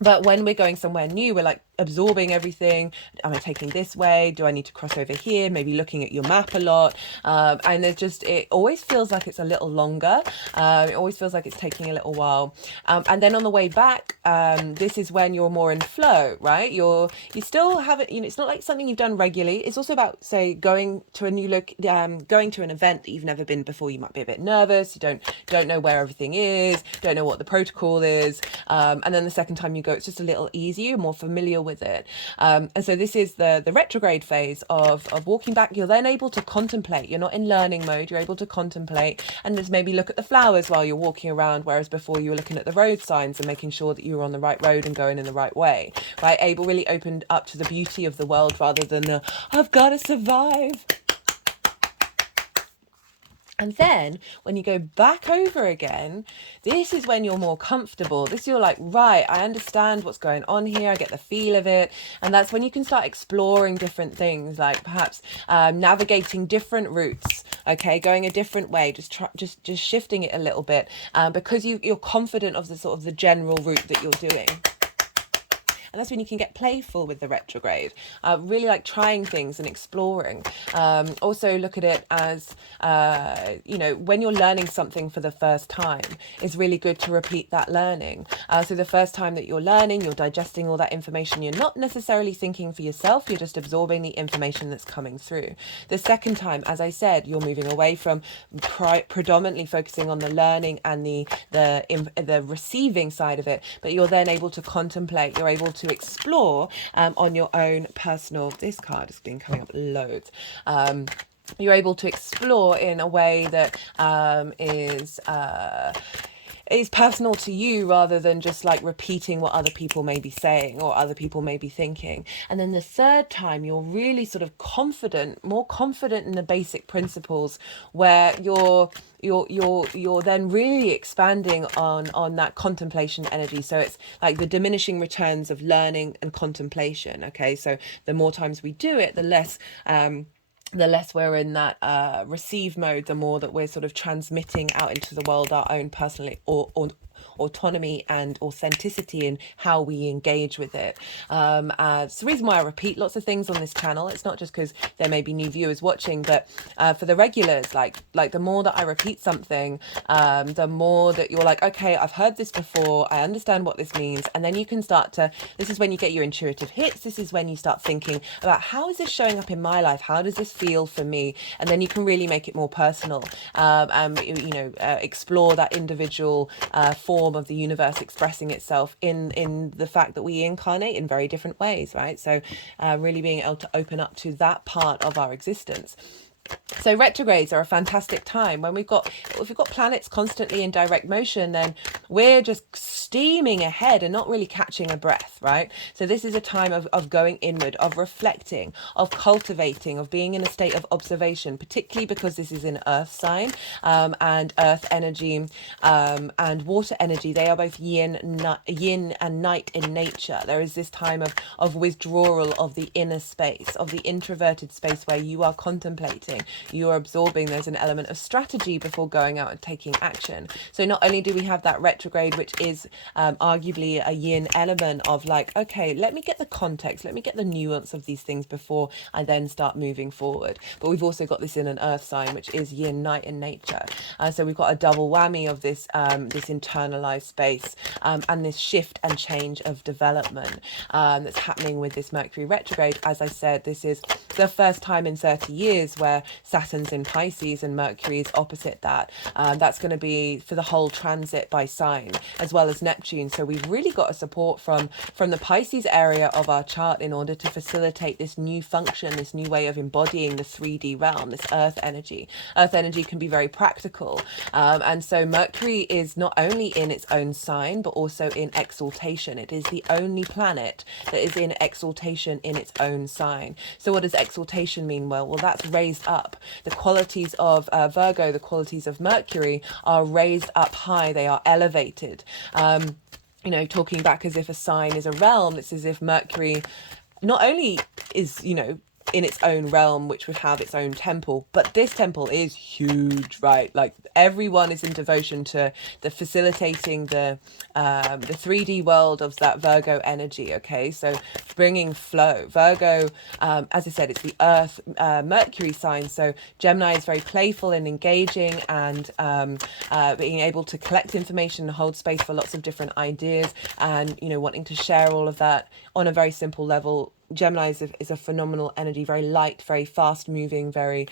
But when we're going somewhere new, we're like absorbing everything. Am I taking this way? Do I need to cross over here? Maybe looking at your map a lot. And it always feels like it's a little longer. It always feels like it's taking a little while. And then on the way back, this is when you're more in flow, right? You still haven't, it's not like something you've done regularly. It's also about, say, going to a new going to an event that you've never been before. You might be a bit nervous. You don't know where everything is, don't know what the protocol is. And then the second time you go, it's just a little easier, more familiar with it. And so this is the retrograde phase of walking back. You're then able to contemplate. You're not in learning mode. You're able to contemplate and just maybe look at the flowers while you're walking around, whereas before you were looking at the road signs and making sure that you were on the right road and going in the right way, right? Really opened up to the beauty of the world rather than the, I've got to survive. And then when you go back over again, this is when you're more comfortable. You're like, right, I understand what's going on here. I get the feel of it. And that's when you can start exploring different things, like perhaps navigating different routes, okay, going a different way, just shifting it a little bit because you're confident of the general route that you're doing. And that's when you can get playful with the retrograde, really like trying things and exploring. Also look at it as, when you're learning something for the first time, it's really good to repeat that learning. So the first time that you're learning, you're digesting all that information. You're not necessarily thinking for yourself. You're just absorbing the information that's coming through. The second time, as I said, you're moving away from predominantly focusing on the learning and the receiving side of it, but you're then able to contemplate. You're able to explore on your own personal. This card has been coming up loads. You're able to explore in a way that is personal to you rather than just like repeating what other people may be saying or other people may be thinking. And then the third time, you're really sort of more confident in the basic principles, where you're then really expanding on that contemplation energy. So it's like the diminishing returns of learning and contemplation. Okay, so the more times we do it, the less we're in that receive mode, the more that we're sort of transmitting out into the world our own personal autonomy and authenticity in how we engage with it. It's the reason why I repeat lots of things on this channel. It's not just because there may be new viewers watching, but for the regulars, like the more that I repeat something, the more that you're like, okay, I've heard this before, I understand what this means. And then you can this is when you get your intuitive hits. This is when you start thinking about, how is this showing up in my life? How does this feel for me? And then you can really make it more personal, explore that individual form of the universe expressing itself in the fact that we incarnate in very different ways, right? So really being able to open up to that part of our existence. So retrogrades are a fantastic time. If we've got planets constantly in direct motion, then we're just steaming ahead and not really catching a breath, right? So this is a time of going inward, of reflecting, of cultivating, of being in a state of observation, particularly because this is an earth sign, and earth energy and water energy. They are both yin and night in nature. There is this time of withdrawal of the inner space, of the introverted space where you are contemplating, you're absorbing. There's an element of strategy before going out and taking action. So not only do we have that retrograde, which is arguably a yin element of like, okay, let me get the context, let me get the nuance of these things before I then start moving forward. But we've also got this in an earth sign, which is yin, night in nature. So we've got a double whammy of this internalized space and this shift and change of development that's happening with this Mercury retrograde. As I said, this is the first time in 30 years where Saturn's in Pisces and Mercury is opposite that. That's going to be for the whole transit by sign, as well as Neptune. So we've really got a support from the Pisces area of our chart in order to facilitate this new function, this new way of embodying the 3D realm, this earth energy. Earth energy can be very practical. And so Mercury is not only in its own sign, but also in exaltation. It is the only planet that is in exaltation in its own sign. So what does exaltation mean? Well, that's raised up. The qualities of Virgo, the qualities of Mercury are raised up high. They are elevated. You know, talking back as if a sign is a realm, it's as if Mercury not only is, you know, in its own realm, which would have its own temple, but this temple is huge, right? Like everyone is in devotion to the facilitating the 3D world of that Virgo energy. Okay, so bringing flow. Virgo, as I said, it's the Earth Mercury sign. So Gemini is very playful and engaging, and being able to collect information and hold space for lots of different ideas, and you know, wanting to share all of that on a very simple level. Gemini is a phenomenal energy, very light, very fast moving, very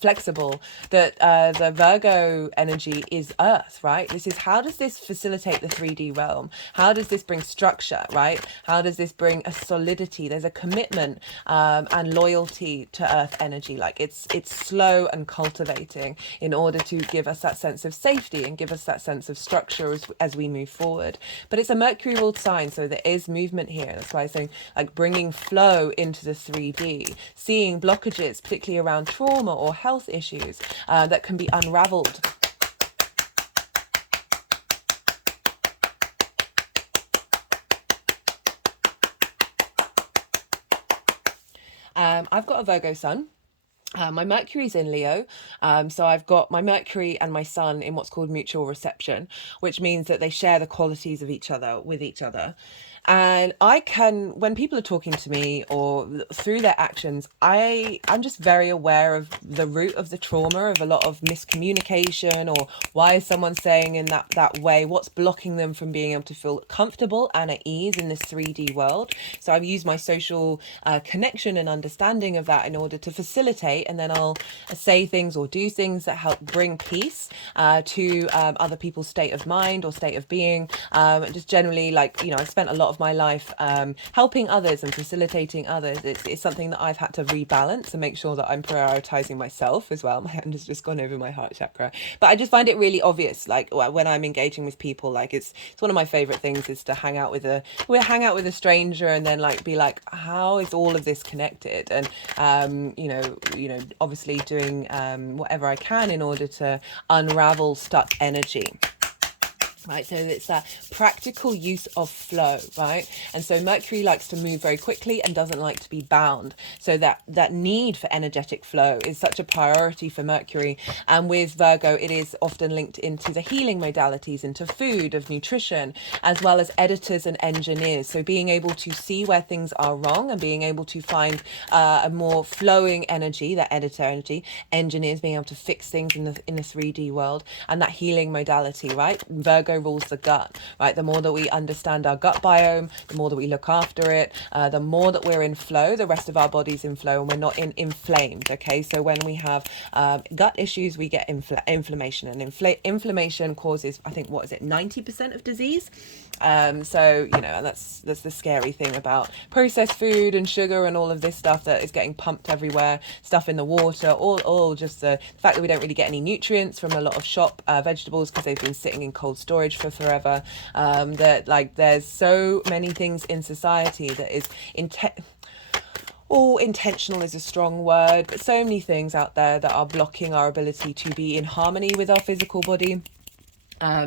flexible. That the Virgo energy is earth, right? This is, how does this facilitate the 3D realm? How does this bring structure, right? How does this bring a solidity? There's a commitment and loyalty to earth energy. Like it's slow and cultivating in order to give us that sense of safety and give us that sense of structure as we move forward. But it's a Mercury ruled sign, so there is movement here. That's why I'm saying, like, bringing flow into the 3D, seeing blockages, particularly around trauma or health issues that can be unraveled. I've got a Virgo sun. My Mercury's in Leo, so I've got my Mercury and my Sun in what's called mutual reception, which means that they share the qualities of each other with each other. And I can, when people are talking to me or through their actions, I'm just very aware of the root of the trauma, of a lot of miscommunication, or why is someone saying in that way, what's blocking them from being able to feel comfortable and at ease in this 3D world. So I've used my social connection and understanding of that in order to facilitate, and then I'll say things or do things that help bring peace to other people's state of mind or state of being. Just generally, like, you know, I spent a lot of my life helping others and facilitating others. It's something that I've had to rebalance and make sure that I'm prioritizing myself as well. My hand has just gone over my heart chakra, but I just find it really obvious, like when I'm engaging with people, like it's one of my favorite things is to hang out with a stranger and then like be like, how is all of this connected? And you know, obviously doing whatever I can in order to unravel stuck energy. Right, so it's that practical use of flow, right? And so Mercury likes to move very quickly and doesn't like to be bound. So that need for energetic flow is such a priority for Mercury. And with Virgo, it is often linked into the healing modalities, into food, of nutrition, as well as editors and engineers. So being able to see where things are wrong and being able to find a more flowing energy, that editor energy, engineers being able to fix things in the 3D world, and that healing modality, right? Virgo rules the gut, right? The more that we understand our gut biome, the more that we look after it, the more that we're in flow, the rest of our body's in flow, and we're not inflamed. Okay, so when we have gut issues, we get inflammation, and inflammation causes, I think, 90% of disease. So you know, and that's the scary thing about processed food and sugar and all of this stuff that is getting pumped everywhere, stuff in the water, all just the fact that we don't really get any nutrients from a lot of shop vegetables because they've been sitting in cold storage for forever. That, like, there's so many things in society that is intentional is a strong word, but so many things out there that are blocking our ability to be in harmony with our physical body.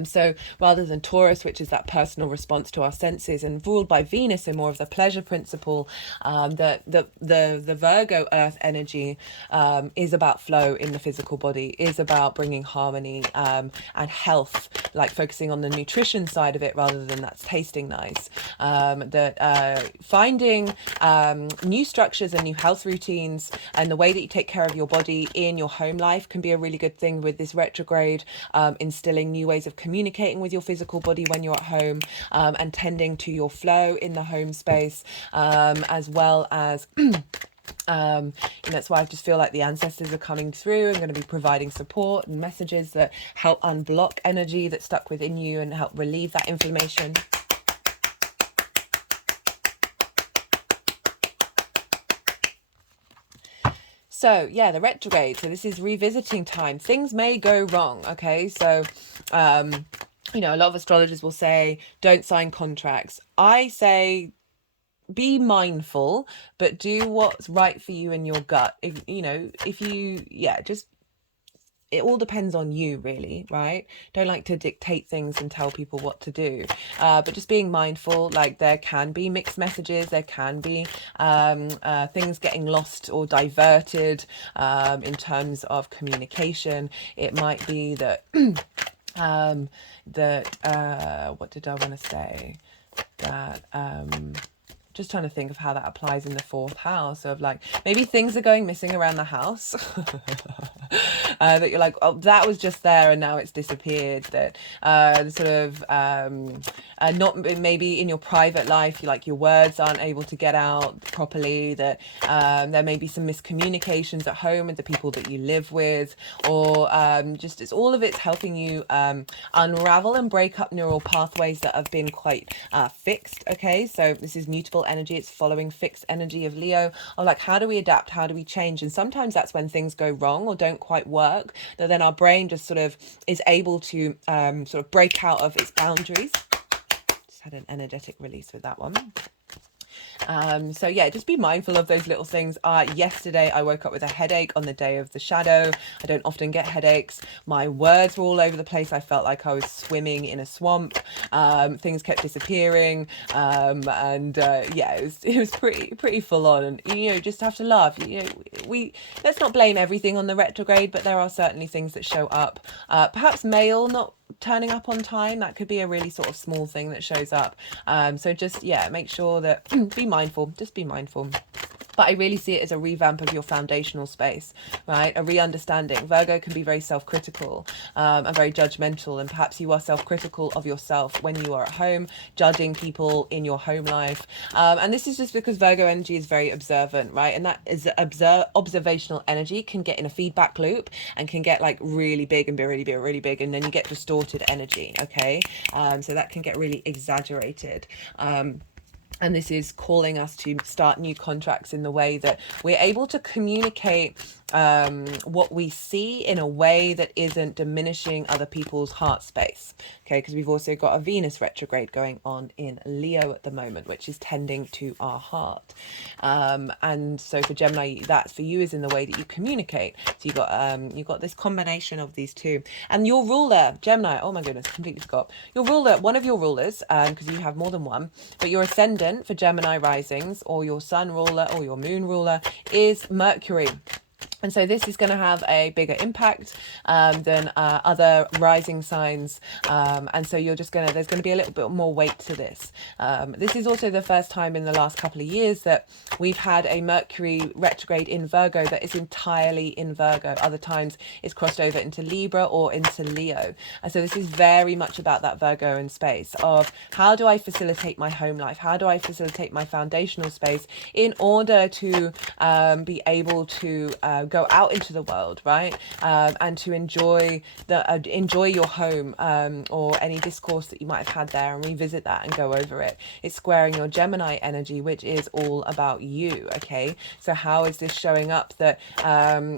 So rather than Taurus, which is that personal response to our senses, and ruled by Venus and more of the pleasure principle, the Virgo earth energy is about flow in the physical body, is about bringing harmony and health, like focusing on the nutrition side of it rather than that's tasting nice. Finding new structures and new health routines and the way that you take care of your body in your home life can be a really good thing with this retrograde, instilling new ways of communicating with your physical body when you're at home, and tending to your flow in the home space, as well as That's why I just feel like the ancestors are coming through and going to be providing support and messages that help unblock energy that's stuck within you and help relieve that inflammation. So yeah, the retrograde. So this is revisiting time. Things may go wrong. Okay. So, a lot of astrologers will say, don't sign contracts. I say, be mindful, but do what's right for you in your gut. It all depends on you, really, right? Don't like to dictate things and tell people what to do, but just being mindful. Like, there can be mixed messages, there can be things getting lost or diverted in terms of communication. It might be that what did I want to say? That just trying to think of how that applies in the fourth house of, like, maybe things are going missing around the house. That you're like, oh, that was just there and now it's disappeared. That not maybe in your private life, your words aren't able to get out properly. That there may be some miscommunications at home with the people that you live with, or it's helping you unravel and break up neural pathways that have been quite fixed. Okay, so this is mutable energy. It's following fixed energy of Leo, of like, how do we adapt, how do we change? And sometimes that's when things go wrong or don't quite work, that then our brain just sort of is able to sort of break out of its boundaries. Just had an energetic release with that one. So yeah, just be mindful of those little things. Yesterday I woke up with a headache on the day of the shadow. I don't often get headaches. My words were all over the place. I felt like I was swimming in a swamp. Things kept disappearing. It was pretty full on. And just have to laugh. Let's not blame everything on the retrograde, but there are certainly things that show up. Perhaps mail not turning up on time. That could be a really sort of small thing that shows up. So just, make sure that be mindful, just be mindful. But I really see it as a revamp of your foundational space, right? A re-understanding. Virgo can be very self-critical and very judgmental. And perhaps you are self-critical of yourself when you are at home, judging people in your home life. And this is just because Virgo energy is very observant, right? And that is observational energy can get in a feedback loop and can get like really big and be really big, really big. And then you get distorted energy, okay? So that can get really exaggerated. And this is calling us to start new contracts in the way that we're able to communicate what we see in a way that isn't diminishing other people's heart space. Okay, because we've also got a Venus retrograde going on in Leo at the moment, which is tending to our heart. And so for Gemini, that for you is in the way that you communicate. So you've got this combination of these two. And your ruler, Gemini, oh my goodness, completely forgot. Your ruler, one of your rulers, because you have more than one, but your ascendant for Gemini risings, or your sun ruler or your moon ruler, is Mercury. And so this is going to have a bigger impact than other rising signs. And so there's going to be a little bit more weight to this. This is also the first time in the last couple of years that we've had a Mercury retrograde in Virgo that is entirely in Virgo. Other times it's crossed over into Libra or into Leo. And so this is very much about that Virgo in space of, how do I facilitate my home life? How do I facilitate my foundational space in order to be able to go out into the world, right? And to enjoy your home, or any discourse that you might have had there, and revisit that and go over it. It's squaring your Gemini energy, which is all about you. Okay, so how is this showing up? That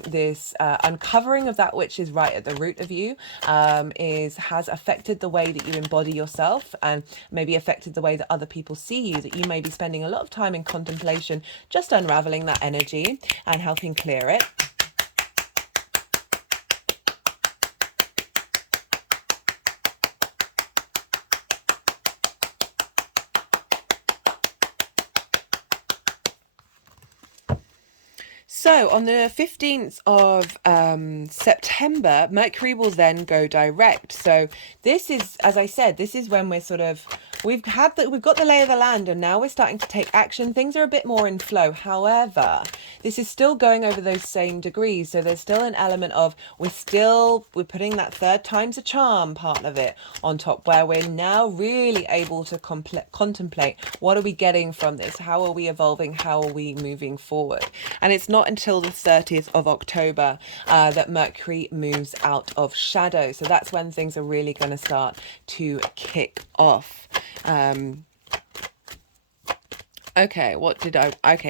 this uncovering of that which is right at the root of you has affected the way that you embody yourself, and maybe affected the way that other people see you. That you may be spending a lot of time in contemplation, just unraveling that energy and helping clear it. So on the 15th of September, Mercury will then go direct. So this is, as I said, this is when we're sort of, we've got the lay of the land, and now we're starting to take action. Things are a bit more in flow. However, this is still going over those same degrees. So there's still an element of, we're putting that third time's a charm part of it on top, where we're now really able to contemplate, what are we getting from this? How are we evolving? How are we moving forward? And it's not until the 30th of October that Mercury moves out of shadow. So that's when things are really going to start to kick off. Okay,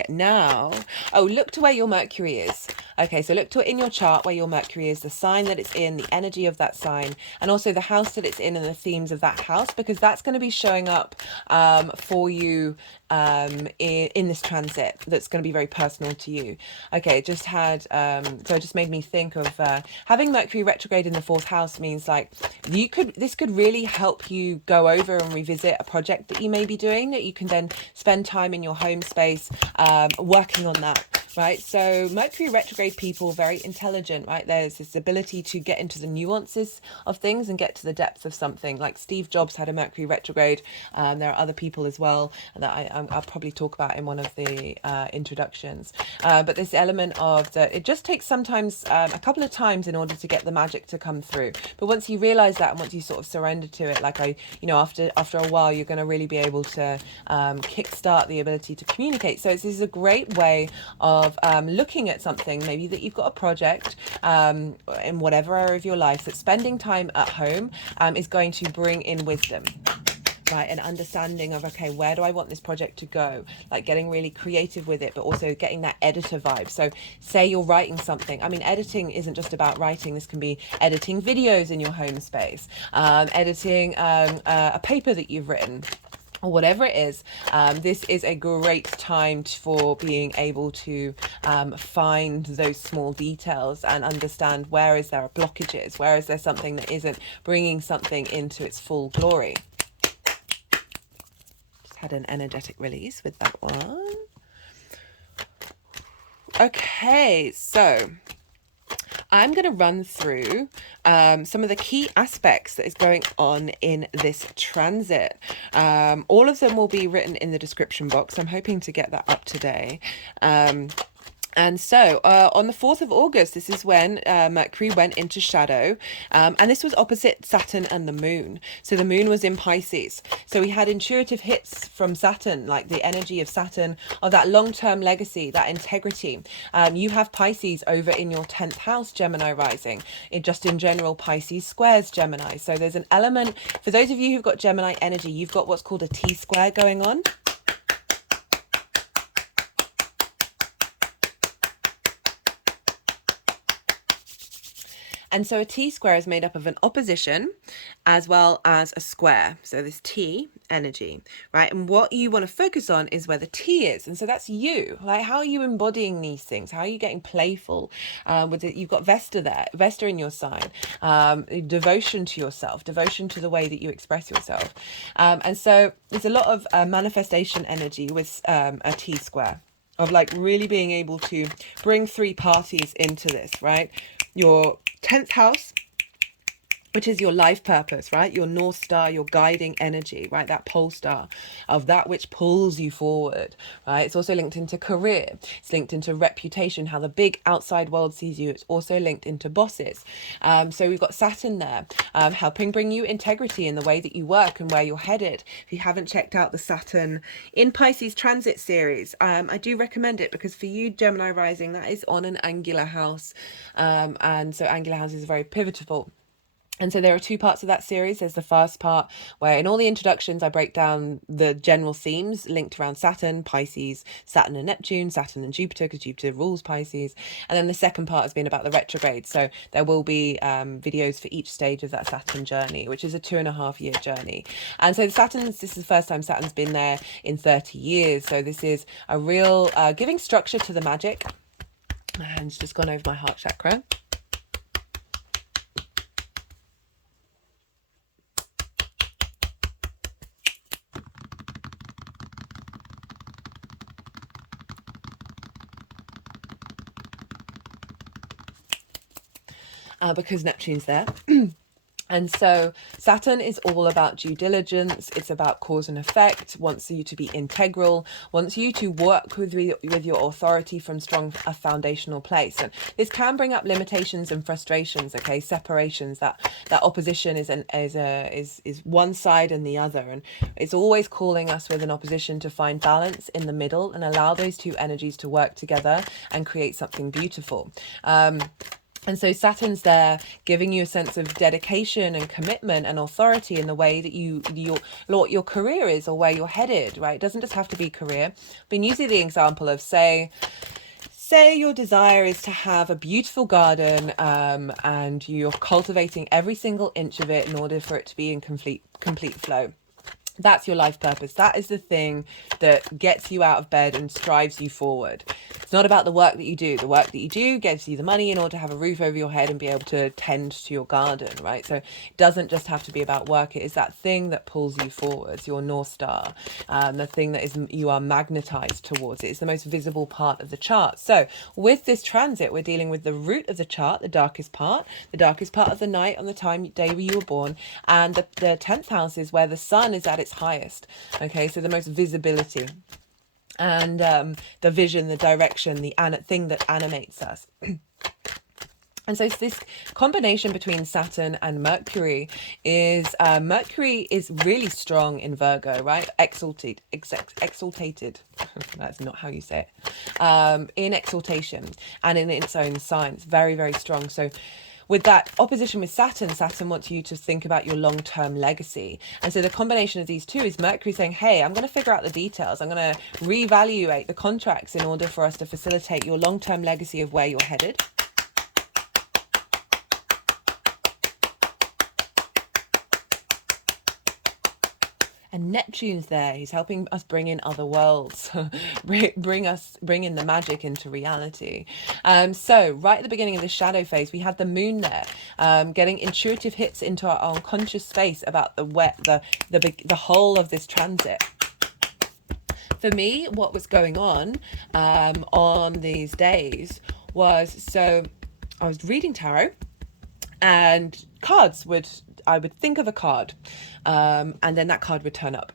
now, look to where your Mercury is. Okay, so look to it in your chart where your Mercury is, the sign that it's in, the energy of that sign, and also the house that it's in and the themes of that house, because that's going to be showing up for you in this transit that's going to be very personal to you. Okay, it just had, so it just made me think of having Mercury retrograde in the fourth house means like this could really help you go over and revisit a project that you may be doing, that you can then spend time in your home space working on that. Right, so Mercury retrograde people, very intelligent, right? There's this ability to get into the nuances of things and get to the depth of something. Like Steve Jobs had a Mercury retrograde. There are other people as well that I'll probably talk about in one of the introductions. But this element of that, it just takes sometimes a couple of times in order to get the magic to come through. But once you realize that, and once you sort of surrender to it, like after a while, you're going to really be able to kickstart the ability to communicate. So this is a great way of looking at something, maybe that you've got a project in whatever area of your life, that spending time at home is going to bring in wisdom. Right, an understanding of, okay, where do I want this project to go? Like getting really creative with it, but also getting that editor vibe. So say you're writing something. I mean, editing isn't just about writing. This can be editing videos in your home space, editing a paper that you've written, or whatever it is. This is a great time for being able to find those small details and understand, where is there blockages? Where is there something that isn't bringing something into its full glory? Just had an energetic release with that one. Okay, so I'm going to run through some of the key aspects that is going on in this transit. All of them will be written in the description box. I'm hoping to get that up today. And so on the 4th of August, this is when Mercury went into shadow. And this was opposite Saturn and the moon. So the moon was in Pisces. So we had intuitive hits from Saturn, like the energy of Saturn, of that long-term legacy, that integrity. You have Pisces over in your 10th house, Gemini rising. Just in general, Pisces squares Gemini. So there's an element, for those of you who've got Gemini energy, you've got what's called a T-square going on. And so a T-square is made up of an opposition as well as a square. So this T energy, right? And what you want to focus on is where the T is. And so that's you. Like, how are you embodying these things? How are you getting playful with it? You've got Vesta there, Vesta in your sign, devotion to yourself, devotion to the way that you express yourself. And so there's a lot of manifestation energy with a T-square, of like really being able to bring three parties into this, right? Your 10th house, which is your life purpose, right? Your North Star, your guiding energy, right? That pole star of that which pulls you forward, right? It's also linked into career. It's linked into reputation, how the big outside world sees you. It's also linked into bosses. So we've got Saturn there, helping bring you integrity in the way that you work and where you're headed. If you haven't checked out the Saturn in Pisces transit series, I do recommend it, because for you, Gemini rising, that is on an angular house. And so angular house is very pivotal. And so there are two parts of that series. There's the first part where in all the introductions, I break down the general themes linked around Saturn, Pisces, Saturn and Neptune, Saturn and Jupiter, because Jupiter rules Pisces. And then the second part has been about the retrograde. So there will be videos for each stage of that Saturn journey, which is a 2.5-year journey. And so this is the first time Saturn's been there in 30 years. So this is a real giving structure to the magic. And it's just gone over my heart chakra. because Neptune's there. And so Saturn is all about due diligence. It's about cause and effect, wants you to be integral, wants you to work with your authority from a foundational place. And this can bring up limitations and frustrations, okay, separations, that opposition is one side and the other. And it's always calling us with an opposition to find balance in the middle and allow those two energies to work together and create something beautiful. And so Saturn's there giving you a sense of dedication and commitment and authority in the way that your career is or where you're headed, right? It doesn't just have to be career. I've been using the example of say your desire is to have a beautiful garden, and you're cultivating every single inch of it in order for it to be in complete flow. That's your life purpose. That is the thing that gets you out of bed and strives you forward. It's not about the work that you do. The work that you do gets you the money in order to have a roof over your head and be able to tend to your garden, right? So it doesn't just have to be about work. It is that thing that pulls you forwards, your North Star, the thing that you are magnetized towards. It's the most visible part of the chart. So with this transit, we're dealing with the root of the chart, the darkest part of the night on the day where you were born, and the 10th house is where the sun is at its highest. Okay, so the most visibility and the vision, the direction, the thing that animates us. And so it's this combination between Saturn and Mercury is really strong in Virgo, right? Exalted. That's not how you say it. In exaltation and in its own signs, very, very strong. So with that opposition with Saturn wants you to think about your long-term legacy. And so the combination of these two is Mercury saying, hey, I'm going to figure out the details. I'm going to reevaluate the contracts in order for us to facilitate your long-term legacy of where you're headed. And Neptune's there. He's helping us bring in other worlds, bring in the magic into reality. So right at the beginning of this shadow phase, we had the moon there, getting intuitive hits into our unconscious space about the whole of this transit. For me, what was going on these days was, so I was reading tarot, and I would think of a card, and then that card would turn up,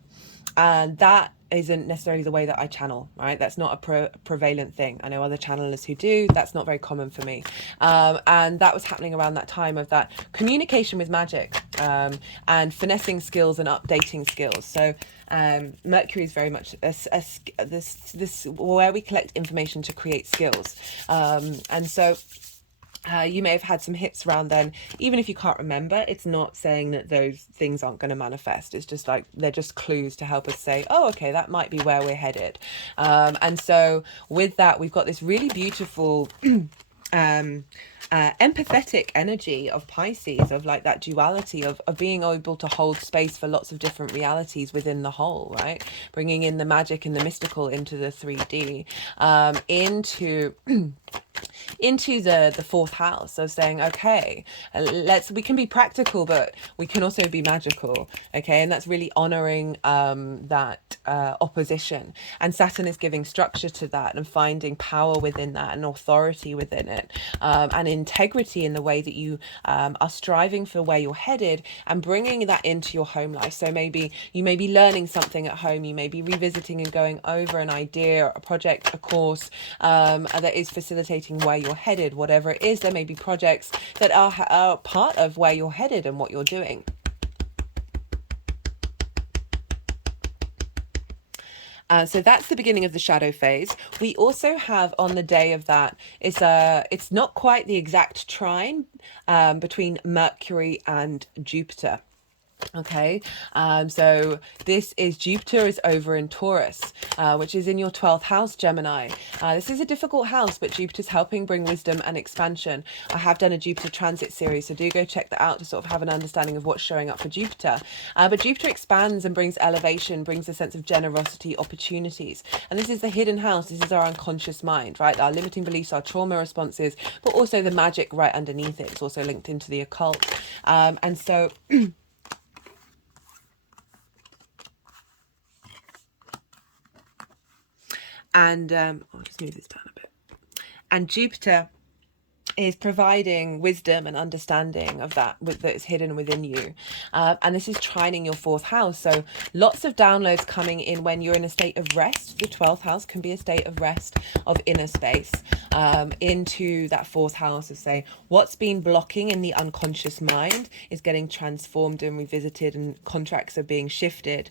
and that isn't necessarily the way that I channel, right? That's not a prevalent thing. I know other channelers who do. That's not very common for me, and that was happening around that time of that communication with magic, and finessing skills and updating skills. So Mercury is very much this where we collect information to create skills, and so you may have had some hits around then. Even if you can't remember, it's not saying that those things aren't going to manifest. It's just like they're just clues to help us say, oh, okay, that might be where we're headed. And so with that, we've got this really beautiful empathetic energy of Pisces, of like that duality of being able to hold space for lots of different realities within the whole, right? Bringing in the magic and the mystical into the 3D, into the fourth house. So saying, okay, we can be practical, but we can also be magical. Okay. And that's really honoring that opposition, and Saturn is giving structure to that and finding power within that and authority within it, and integrity in the way that you are striving for where you're headed and bringing that into your home life. So maybe you may be learning something at home, you may be revisiting and going over an idea, a project, a course that is facilitating where you're headed. Whatever it is, there may be projects that are part of where you're headed and what you're doing. So that's the beginning of the shadow phase. We also have on the day of that, it's not quite the exact trine between Mercury and Jupiter. Okay, so this is Jupiter is over in Taurus, which is in your 12th house, Gemini. This is a difficult house, but Jupiter's helping bring wisdom and expansion. I have done a Jupiter transit series, so do go check that out to sort of have an understanding of what's showing up for Jupiter. But Jupiter expands and brings elevation, brings a sense of generosity, opportunities. And this is the hidden house. This is our unconscious mind, right? Our limiting beliefs, our trauma responses, but also the magic right underneath it. It's also linked into the occult. And so... And I'll just move this down a bit. And Jupiter is providing wisdom and understanding of that is hidden within you. And this is trining your 4th house. So lots of downloads coming in when you're in a state of rest. Your 12th house can be a state of rest, of inner space, into that 4th house of, say, what's been blocking in the unconscious mind is getting transformed and revisited, and contracts are being shifted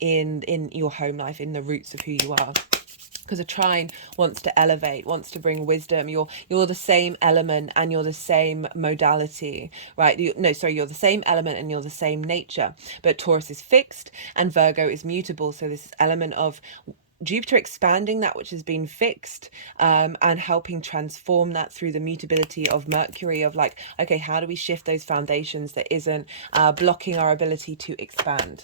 in your home life, in the roots of who you are. Because a trine wants to elevate, wants to bring wisdom. You're the same element and you're the same modality, right? You're the same element and you're the same nature. But Taurus is fixed and Virgo is mutable. So this element of Jupiter expanding that which has been fixed, and helping transform that through the mutability of Mercury, of like, okay, how do we shift those foundations that isn't blocking our ability to expand?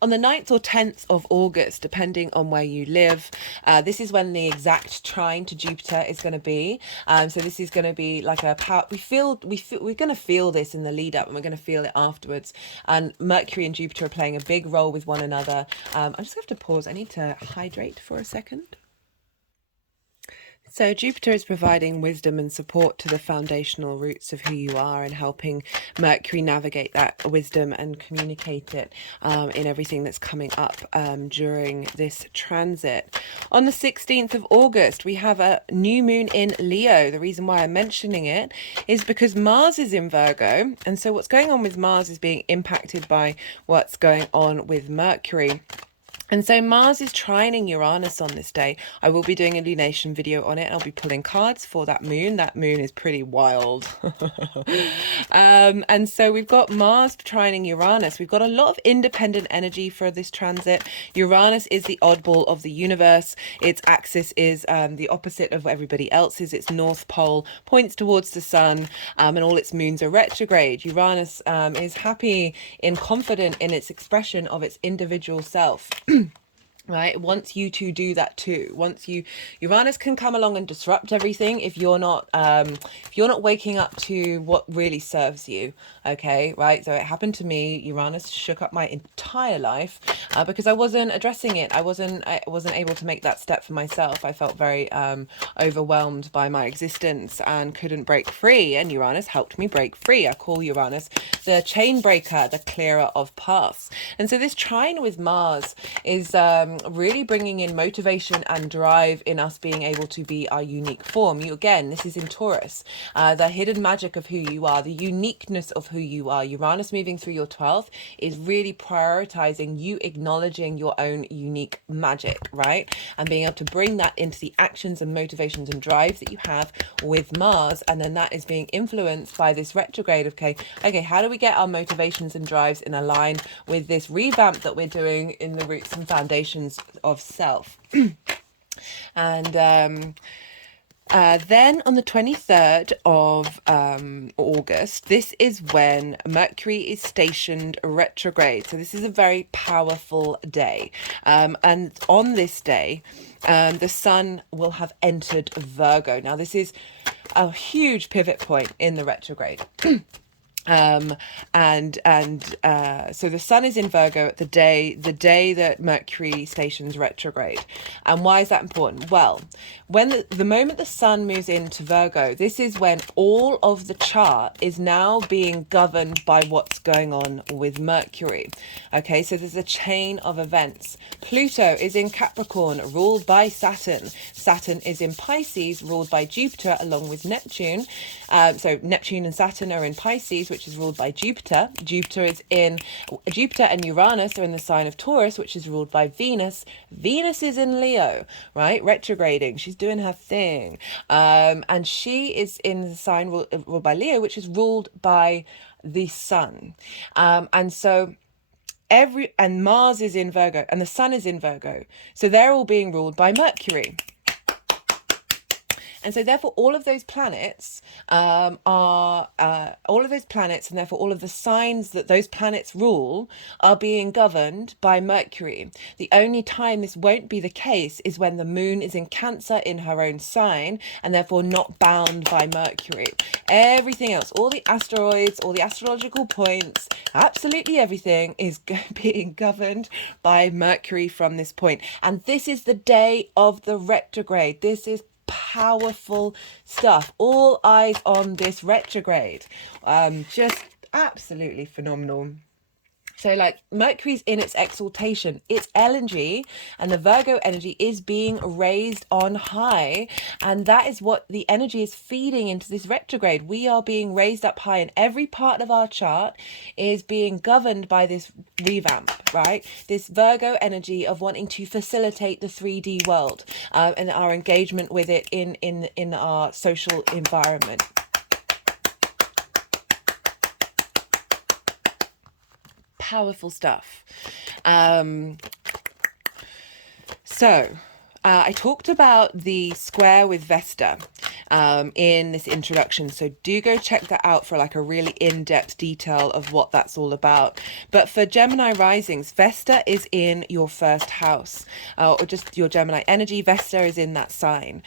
On the 9th or 10th of August, depending on where you live, this is when the exact trine to Jupiter is going to be. So this is going to be like a power. We're going to feel this in the lead up, and we're going to feel it afterwards. And Mercury and Jupiter are playing a big role with one another. I'm just going to have to pause. I need to hydrate for a second. So Jupiter is providing wisdom and support to the foundational roots of who you are, and helping Mercury navigate that wisdom and communicate it in everything that's coming up during this transit. On the 16th of August, we have a new moon in Leo. The reason why I'm mentioning it is because Mars is in Virgo. And so what's going on with Mars is being impacted by what's going on with Mercury. And so Mars is trining Uranus on this day. I will be doing a lunation video on it. I'll be pulling cards for that moon. That moon is pretty wild. And so we've got Mars trining Uranus. We've got a lot of independent energy for this transit. Uranus is the oddball of the universe. Its axis is the opposite of everybody else's. Its north pole points towards the sun, and all its moons are retrograde. Uranus is happy and confident in its expression of its individual self. Right, it wants you to do that too. Uranus can come along and disrupt everything if you're not waking up to what really serves you. Okay, right. So it happened to me. Uranus shook up my entire life because I wasn't addressing it. I wasn't able to make that step for myself. I felt very overwhelmed by my existence and couldn't break free. And Uranus helped me break free. I call Uranus the chain breaker, the clearer of paths. And so this trine with Mars is really bringing in motivation and drive in us being able to be our unique form. This is in Taurus, the hidden magic of who you are, the uniqueness of who you are. Uranus moving through your 12th is really prioritizing you acknowledging your own unique magic, right? And being able to bring that into the actions and motivations and drives that you have with Mars. And then that is being influenced by this retrograde of, okay, how do we get our motivations and drives in a line with this revamp that we're doing in the roots and foundations of self? And then on the 23rd of August, this is when Mercury is stationed retrograde. So this is a very powerful day. And on this day, the sun will have entered Virgo. Now, this is a huge pivot point in the retrograde. So the sun is in Virgo at the day that Mercury stations retrograde. And why is that important? Well, when the moment the sun moves into Virgo, this is when all of the chart is now being governed by what's going on with Mercury. Okay, so there's a chain of events. Pluto is in Capricorn, ruled by Saturn. Saturn is in Pisces, ruled by Jupiter, along with Neptune. So Neptune and Saturn are in Pisces, which is ruled by Jupiter. Jupiter and Uranus are in the sign of Taurus, which is ruled by Venus. Venus is in Leo, right? Retrograding. She's doing her thing. And she is in the sign ruled by Leo, which is ruled by the sun. And so and Mars is in Virgo and the sun is in Virgo. So they're all being ruled by Mercury. And so therefore all of those planets are all of those planets, and therefore all of the signs that those planets rule are being governed by Mercury. The only time this won't be the case is when the moon is in Cancer in her own sign, and therefore not bound by Mercury. Everything else, all the asteroids, all the astrological points, absolutely everything is being governed by Mercury from this point. And this is the day of the retrograde. This is powerful stuff. All eyes on this retrograde. Just absolutely phenomenal. So like Mercury's in its exaltation, its energy, and the Virgo energy is being raised on high. And that is what the energy is feeding into this retrograde. We are being raised up high, and every part of our chart is being governed by this revamp, right? This Virgo energy of wanting to facilitate the 3D world and our engagement with it in our social environment. Powerful stuff. I talked about the square with Vesta in this introduction, so do go check that out for like a really in-depth detail of what that's all about. But for Gemini risings, Vesta is in your first house, or just your Gemini energy. Vesta is in that sign.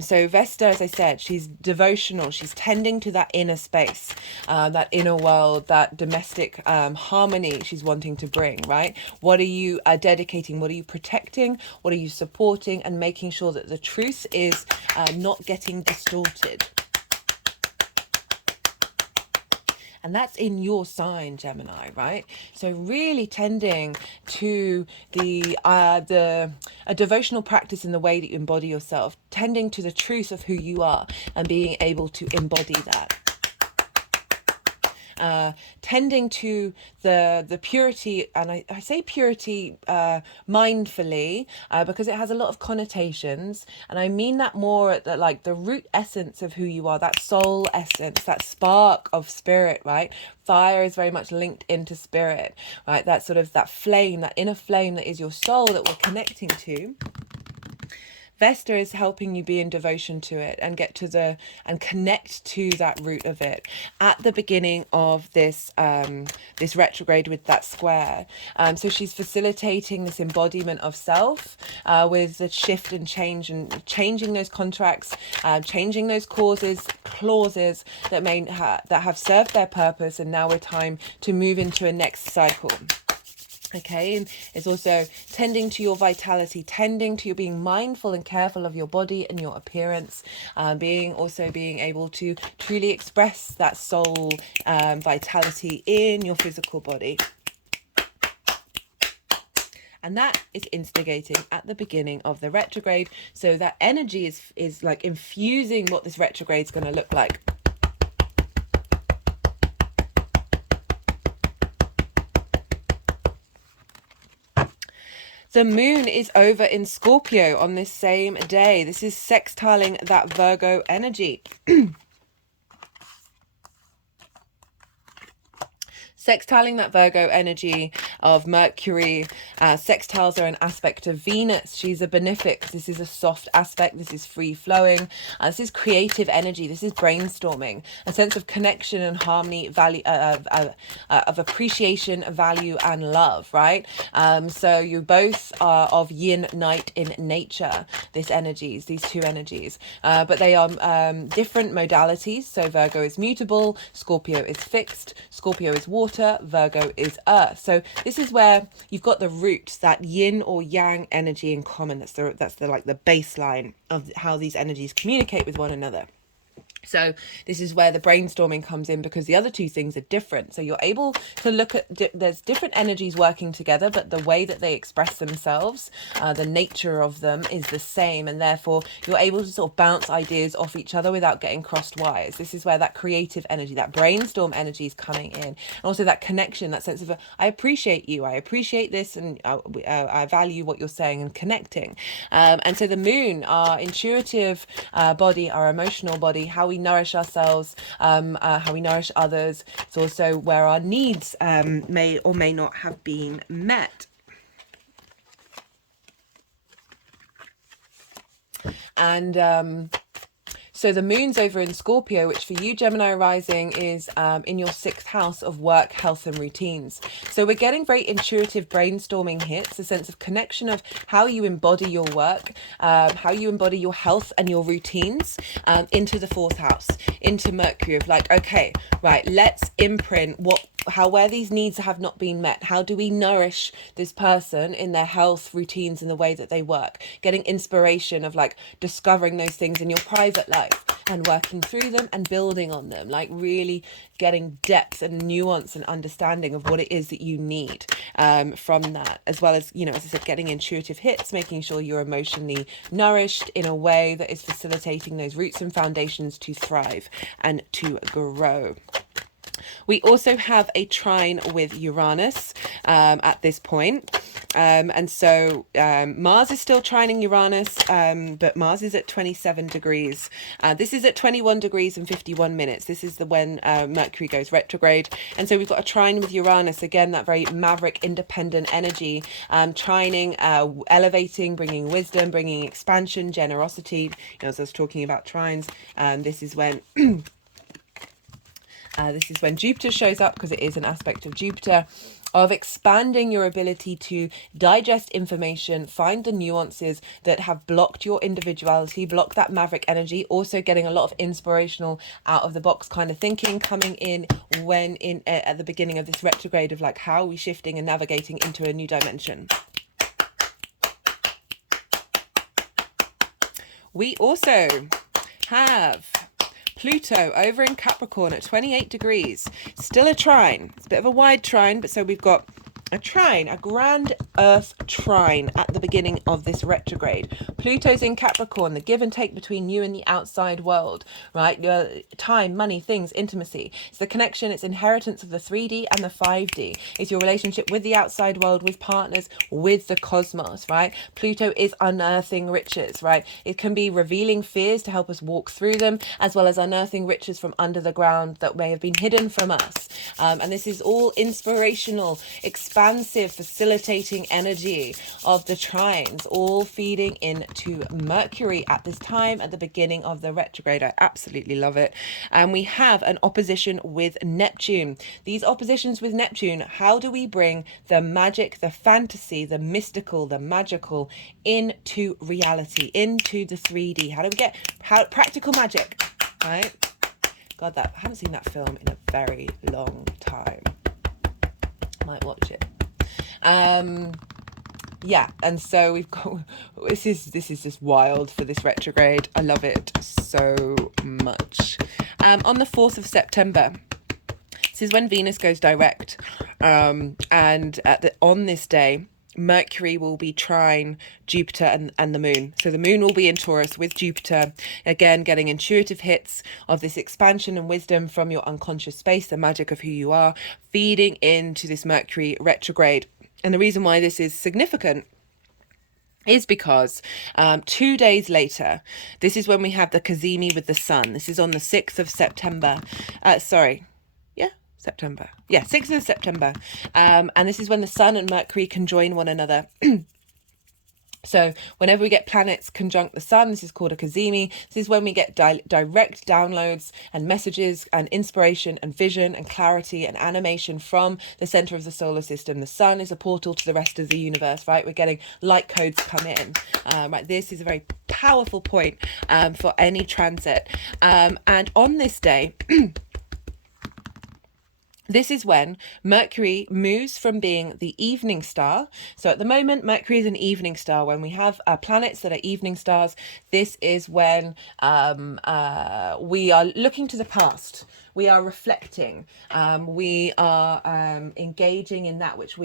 So Vesta, as I said, she's devotional, she's tending to that inner space, that inner world, that domestic harmony she's wanting to bring, right? What are you dedicating? What are you protecting? What are you supporting? And making sure that the truth is not getting distorted. And that's in your sign, Gemini, right? So really tending to a devotional practice in the way that you embody yourself, tending to the truth of who you are and being able to embody that. Tending to the purity, and I say purity mindfully because it has a lot of connotations, and I mean that more at the root essence of who you are, that soul essence, that spark of spirit, right? Fire is very much linked into spirit, right? That sort of that flame, that inner flame that is your soul that we're connecting to. Vesta is helping you be in devotion to it and get to and connect to that root of it at the beginning of this this retrograde with that square. So she's facilitating this embodiment of self with the shift and change, and changing those contracts, changing those clauses that that have served their purpose, and now we're time to move into a next cycle. Okay, and it's also tending to your vitality, tending to your being mindful and careful of your body and your appearance, being able to truly express that soul vitality in your physical body. And that is instigating at the beginning of the retrograde. So that energy is like infusing what this retrograde is going to look like. The moon is over in Scorpio on this same day. This is sextiling that Virgo energy. Sextiling that Virgo energy of Mercury. Sextiles are an aspect of Venus. She's a benefic. This is a soft aspect. This is free flowing. This is creative energy. This is brainstorming. A sense of connection and harmony, value of appreciation, value, and love. Right. So you both are of yin night in nature. These two energies, but they are different modalities. So Virgo is mutable. Scorpio is fixed. Scorpio is water. Virgo is earth. So this is where you've got the roots, that yin or yang energy in common. That's the like the baseline of how these energies communicate with one another. So this is where the brainstorming comes in, because the other two things are different. So you're able to look at, there's different energies working together, but the way that they express themselves, the nature of them is the same. And therefore you're able to sort of bounce ideas off each other without getting crossed wires. This is where that creative energy, that brainstorm energy is coming in. And also that connection, that sense of, I appreciate you, I appreciate this, and I value what you're saying, and connecting. And so the moon, our intuitive body, our emotional body, how we nourish ourselves, how we nourish others. It's also where our needs may or may not have been met. And So the moon's over in Scorpio, which for you, Gemini rising, is in your 6th house of work, health and routines. So we're getting very intuitive brainstorming hits, a sense of connection of how you embody your work, how you embody your health and your routines into the 4th house, into Mercury, of like, okay, right, let's imprint where these needs have not been met. How do we nourish this person in their health routines, in the way that they work? Getting inspiration of like discovering those things in your private life and working through them and building on them, like really getting depth and nuance and understanding of what it is that you need from that, as well as, you know, as I said, getting intuitive hits, making sure you're emotionally nourished in a way that is facilitating those roots and foundations to thrive and to grow. We also have a trine with Uranus at this point. And so Mars is still trining Uranus, but Mars is at 27 degrees. This is at 21 degrees and 51 minutes. This is when Mercury goes retrograde. And so we've got a trine with Uranus, again, that very maverick, independent energy, trining, elevating, bringing wisdom, bringing expansion, generosity. You know, as I was talking about trines, this is when... this is when Jupiter shows up, because it is an aspect of Jupiter, of expanding your ability to digest information, find the nuances that have blocked your individuality, block that maverick energy. Also getting a lot of inspirational, out of the box kind of thinking coming in when at the beginning of this retrograde, of like, how are we shifting and navigating into a new dimension. We also have Pluto over in Capricorn at 28 degrees, still a trine. It's a bit of a wide trine, but so we've got a trine, a grand Earth trine at the beginning of this retrograde. Pluto's in Capricorn, the give and take between you and the outside world, right? Your time, money, things, intimacy. It's the connection, it's inheritance of the 3D and the 5D. It's your relationship with the outside world, with partners, with the cosmos, right? Pluto is unearthing riches, right? It can be revealing fears to help us walk through them, as well as unearthing riches from under the ground that may have been hidden from us. And this is all inspirational, expansive, facilitating energy of the trines, all feeding into Mercury at this time, at the beginning of the retrograde. I absolutely love it. And we have an opposition with Neptune. These oppositions with Neptune, how do we bring the magic, the fantasy, the mystical, the magical into reality, into the 3D? How do we get practical magic, right? God, I haven't seen that film in a very long time. Might watch it. Yeah, and so we've got, this is just wild for this retrograde. I love it so much. On the 4th of September, this is when Venus goes direct, and on this day, Mercury will be trine Jupiter and the moon. So the moon will be in Taurus with Jupiter, again getting intuitive hits of this expansion and wisdom from your unconscious space, the magic of who you are, feeding into this Mercury retrograde. And the reason why this is significant is because 2 days later, this is when we have the Cazimi with the sun. This is on the 6th of September. September. Yeah, 6th of September. And this is when the sun and Mercury conjoin one another. So whenever we get planets conjunct the sun, this is called a Cazimi. This is when we get direct downloads and messages and inspiration and vision and clarity and animation from the center of the solar system. The sun is a portal to the rest of the universe, right? We're getting light codes come in. Right, this is a very powerful point for any transit. And on this day, this is when Mercury moves from being the evening star. So at the moment, Mercury is an evening star. When we have planets that are evening stars, this is when we are looking to the past. We are reflecting. We are engaging in that which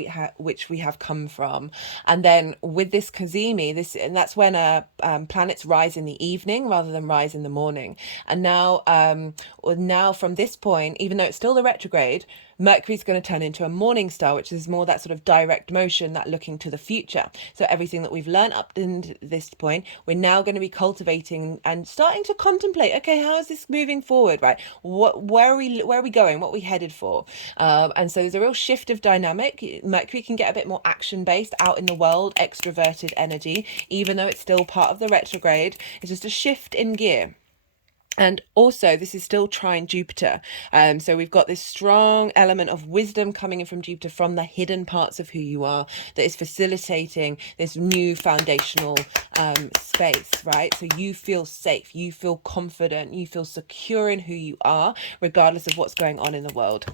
we have come from. And then with this Cazimi, and that's when planets rise in the evening rather than rise in the morning. And now from this point, even though it's still the retrograde, Mercury's going to turn into a morning star, which is more that sort of direct motion, that looking to the future. So everything that we've learned up to this point, we're now going to be cultivating and starting to contemplate, okay, how is this moving forward, right? Where are we going? What are we headed for? And so there's a real shift of dynamic. Mercury can get a bit more action-based, out in the world, extroverted energy, even though it's still part of the retrograde. It's just a shift in gear. And also, this is still trine Jupiter. So we've got this strong element of wisdom coming in from Jupiter, from the hidden parts of who you are, that is facilitating this new foundational space, right? So you feel safe, you feel confident, you feel secure in who you are, regardless of what's going on in the world.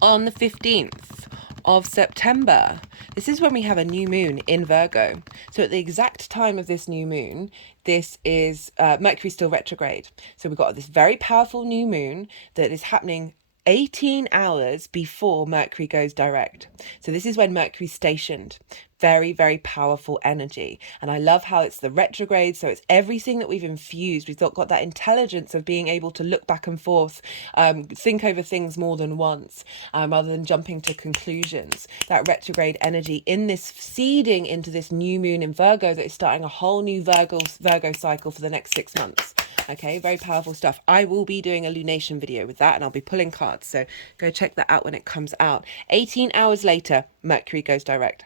On the 15th of September, this is when we have a new moon in Virgo. So at the exact time of this new moon, this is Mercury still retrograde. So we've got this very powerful new moon that is happening 18 hours before Mercury goes direct. So this is when Mercury's stationed. Very, very powerful energy. And I love how it's the retrograde. So it's everything that we've infused. We've got that intelligence of being able to look back and forth, think over things more than once, rather than jumping to conclusions. That retrograde energy in this seeding into this new moon in Virgo that is starting a whole new Virgo cycle for the next 6 months. Okay, very powerful stuff. I will be doing a lunation video with that, and I'll be pulling cards. So go check that out when it comes out. 18 hours later, Mercury goes direct.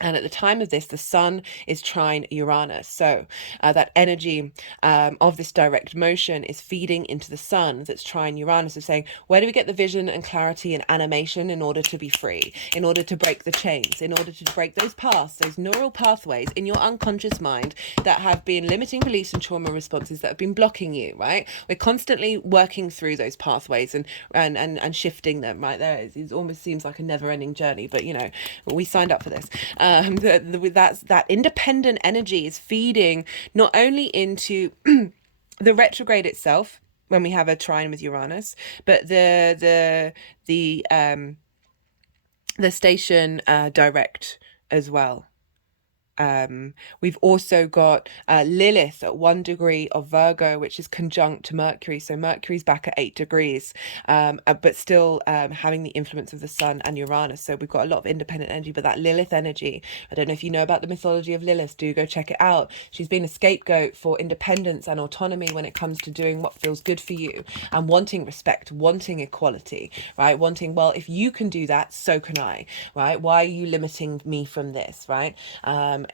And at the time of this, the sun is trine Uranus. So that energy of this direct motion is feeding into the sun that's trine Uranus, of saying, where do we get the vision and clarity and animation in order to be free, in order to break the chains, in order to break those paths, those neural pathways in your unconscious mind that have been limiting beliefs and trauma responses that have been blocking you, right? We're constantly working through those pathways and shifting them, right? It almost seems like a never-ending journey, but, you know, we signed up for this. That independent energy is feeding not only into the retrograde itself when we have a trine with Uranus, but the station direct as well. We've also got Lilith at 1 degree of Virgo, which is conjunct to Mercury. So Mercury's back at 8 degrees, but still having the influence of the sun and Uranus. So we've got a lot of independent energy, but that Lilith energy, I don't know if you know about the mythology of Lilith, do go check it out. She's been a scapegoat for independence and autonomy when it comes to doing what feels good for you and wanting respect, wanting equality, right? Wanting, well, if you can do that, so can I, right? Why are you limiting me from this, right?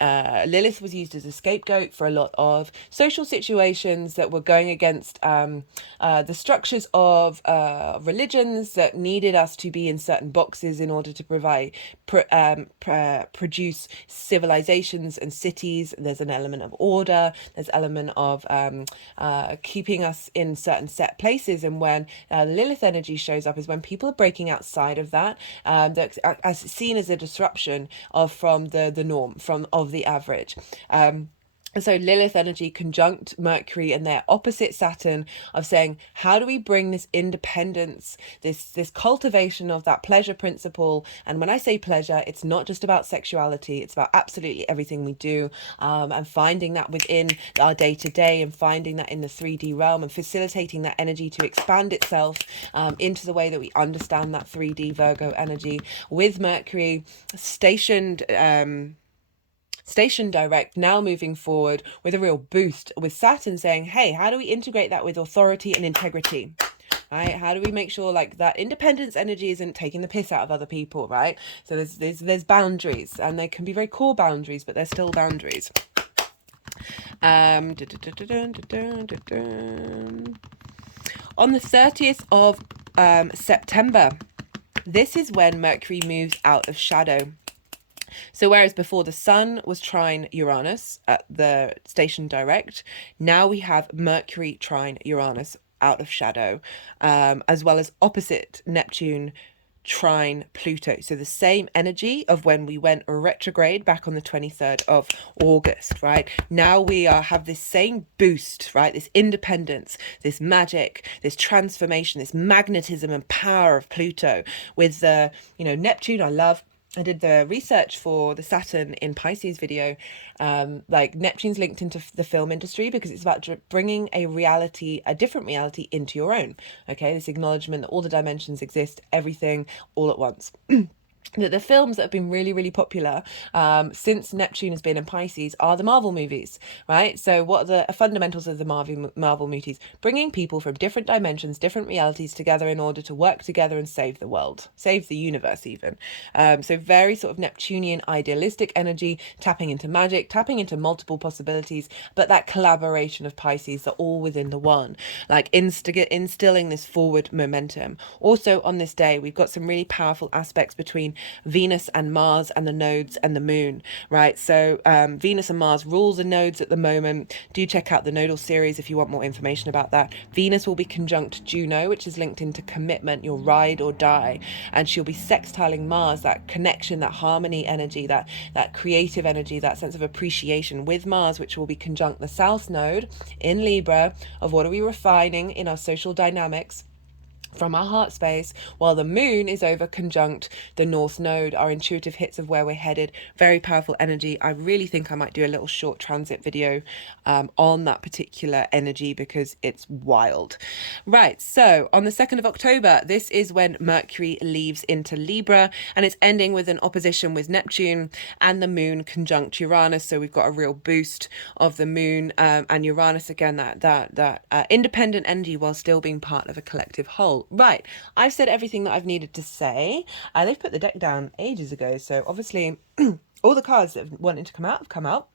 Lilith was used as a scapegoat for a lot of social situations that were going against the structures of religions that needed us to be in certain boxes in order to produce civilizations and cities. There's an element of order, there's an element of keeping us in certain set places, and when Lilith energy shows up is when people are breaking outside of that, that's as seen as a disruption from the norm, of the average. So Lilith energy conjunct Mercury and their opposite Saturn, of saying, how do we bring this independence, this cultivation of that pleasure principle? And when I say pleasure, it's not just about sexuality, it's about absolutely everything we do, and finding that within our day-to-day, and finding that in the 3D realm, and facilitating that energy to expand itself into the way that we understand that 3D Virgo energy, with Mercury stationed direct, now moving forward with a real boost, with Saturn saying, hey, how do we integrate that with authority and integrity? Right? How do we make sure like that independence energy isn't taking the piss out of other people, right? So there's boundaries, and they can be very core boundaries, but they're still boundaries. On the 30th of September, this is when Mercury moves out of shadow. So whereas before the sun was trine Uranus at the station direct, now we have Mercury trine Uranus out of shadow, as well as opposite Neptune trine Pluto. So the same energy of when we went retrograde back on the 23rd of August, right? Now we have this same boost, right? This independence, this magic, this transformation, this magnetism and power of Pluto with the, Neptune. I did the research for the Saturn in Pisces video. Like Neptune's linked into the film industry because it's about bringing a different reality into your own. Okay, this acknowledgement that all the dimensions exist, everything all at once. that the films that have been really, really popular since Neptune has been in Pisces are the Marvel movies, right? So what are the fundamentals of the Marvel movies? Bringing people from different dimensions, different realities together in order to work together and save the world, save the universe even. So very sort of Neptunian idealistic energy, tapping into magic, tapping into multiple possibilities, but that collaboration of Pisces are all within the one, like instilling this forward momentum. Also on this day, we've got some really powerful aspects between Venus and Mars and the nodes and the moon, right? So Venus and Mars rules the nodes at the moment. Do check out the nodal series if you want more information about that. Venus will be conjunct Juno, which is linked into commitment, your ride or die, and she'll be sextiling Mars, that connection, that harmony energy, that creative energy, that sense of appreciation with Mars, which will be conjunct the South node in Libra of what are we refining in our social dynamics from our heart space, while the moon is over conjunct the north node, our intuitive hits of where we're headed. Very powerful energy. I really think I might do a little short transit video on that particular energy because it's wild. Right, so on the 2nd of October, this is when Mercury leaves into Libra, and it's ending with an opposition with Neptune and the moon conjunct Uranus. So we've got a real boost of the moon and Uranus again, that independent energy while still being part of a collective whole. Right, I've said everything that I've needed to say. They've put the deck down ages ago, so obviously all the cards that have wanted to come out have come out.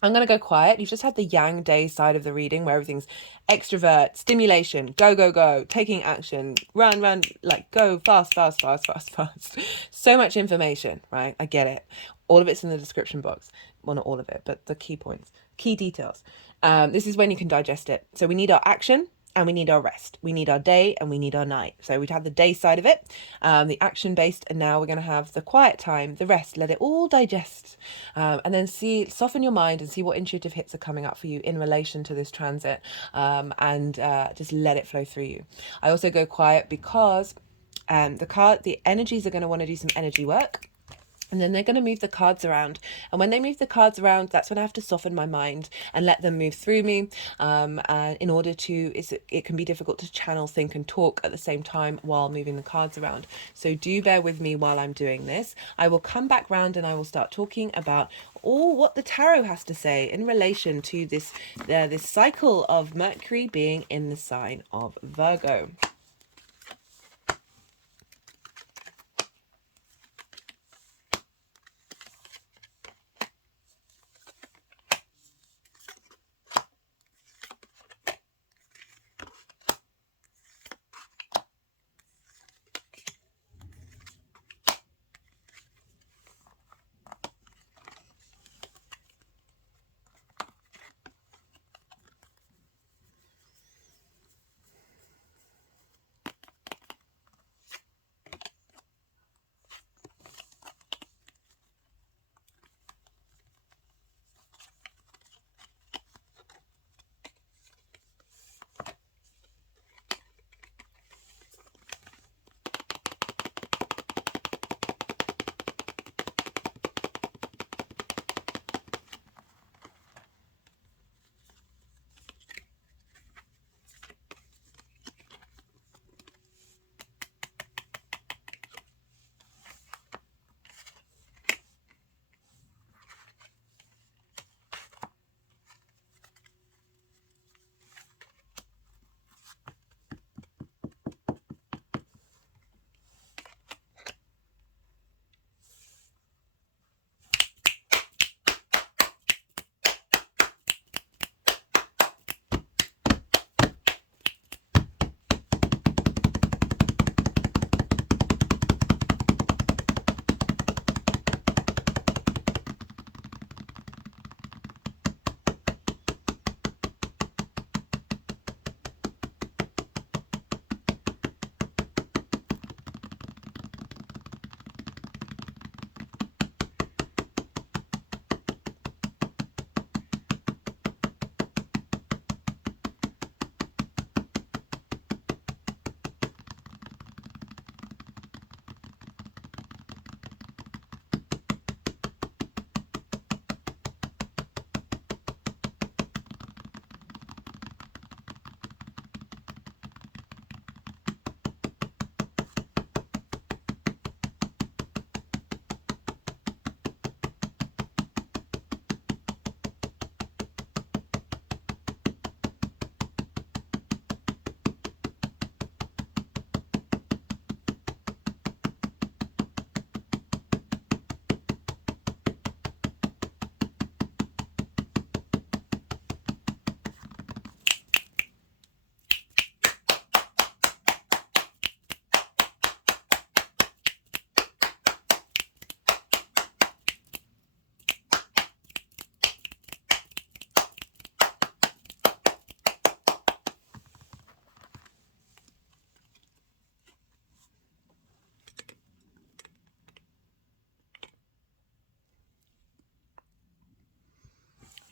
I'm going to go quiet. You've just had the yang day side of the reading where everything's extrovert, stimulation, go, go, go, taking action, run, run, like go fast, fast, fast, fast, fast. So much information, right? I get it. All of it's in the description box. Well, not all of it, but the key points, key details. This is when you can digest it. So we need our action and we need our rest. We need our day and we need our night. So we'd have the day side of it, the action based, and now we're going to have the quiet time, the rest, let it all digest, and then soften your mind and see what intuitive hits are coming up for you in relation to this transit, and just let it flow through you. I also go quiet because the energies are going to want to do some energy work. And then they're going to move the cards around. And when they move the cards around, that's when I have to soften my mind and let them move through me. In order to, it can be difficult to channel, think and talk at the same time while moving the cards around. So do bear with me while I'm doing this. I will come back round and I will start talking about all what the tarot has to say in relation to this cycle of Mercury being in the sign of Virgo.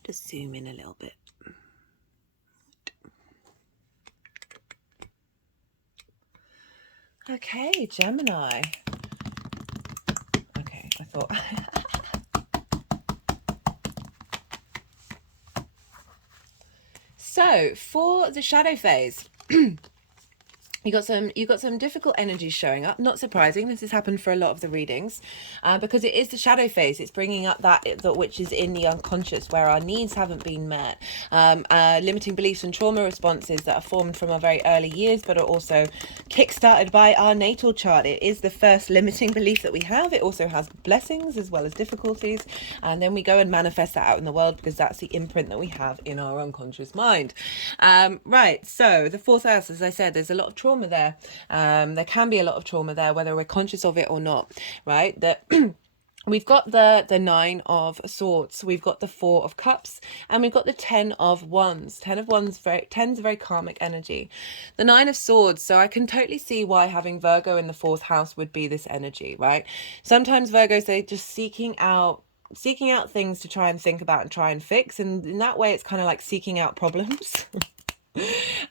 Just zoom in a little bit. Okay, Gemini. Okay, I thought... So, for the shadow phase, you got some difficult energies showing up. Not surprising. This has happened for a lot of the readings, because it is the shadow phase. It's bringing up that which is in the unconscious, where our needs haven't been met. Limiting beliefs and trauma responses that are formed from our very early years, but are also kick-started by our natal chart. It is the first limiting belief that we have. It also has blessings as well as difficulties, and then we go and manifest that out in the world, because that's the imprint that we have in our unconscious mind. Right. So the fourth house, as I said, there's a lot of trauma there. There can be a lot of trauma there, whether we're conscious of it or not, right? That we've got the Nine of Swords, we've got the Four of Cups, and we've got the Ten of Wands. Ten's a very karmic energy. The Nine of Swords, so I can totally see why having Virgo in the fourth house would be this energy, right? Sometimes Virgos, they're just seeking out things to try and think about and try and fix, and in that way it's kind of like seeking out problems.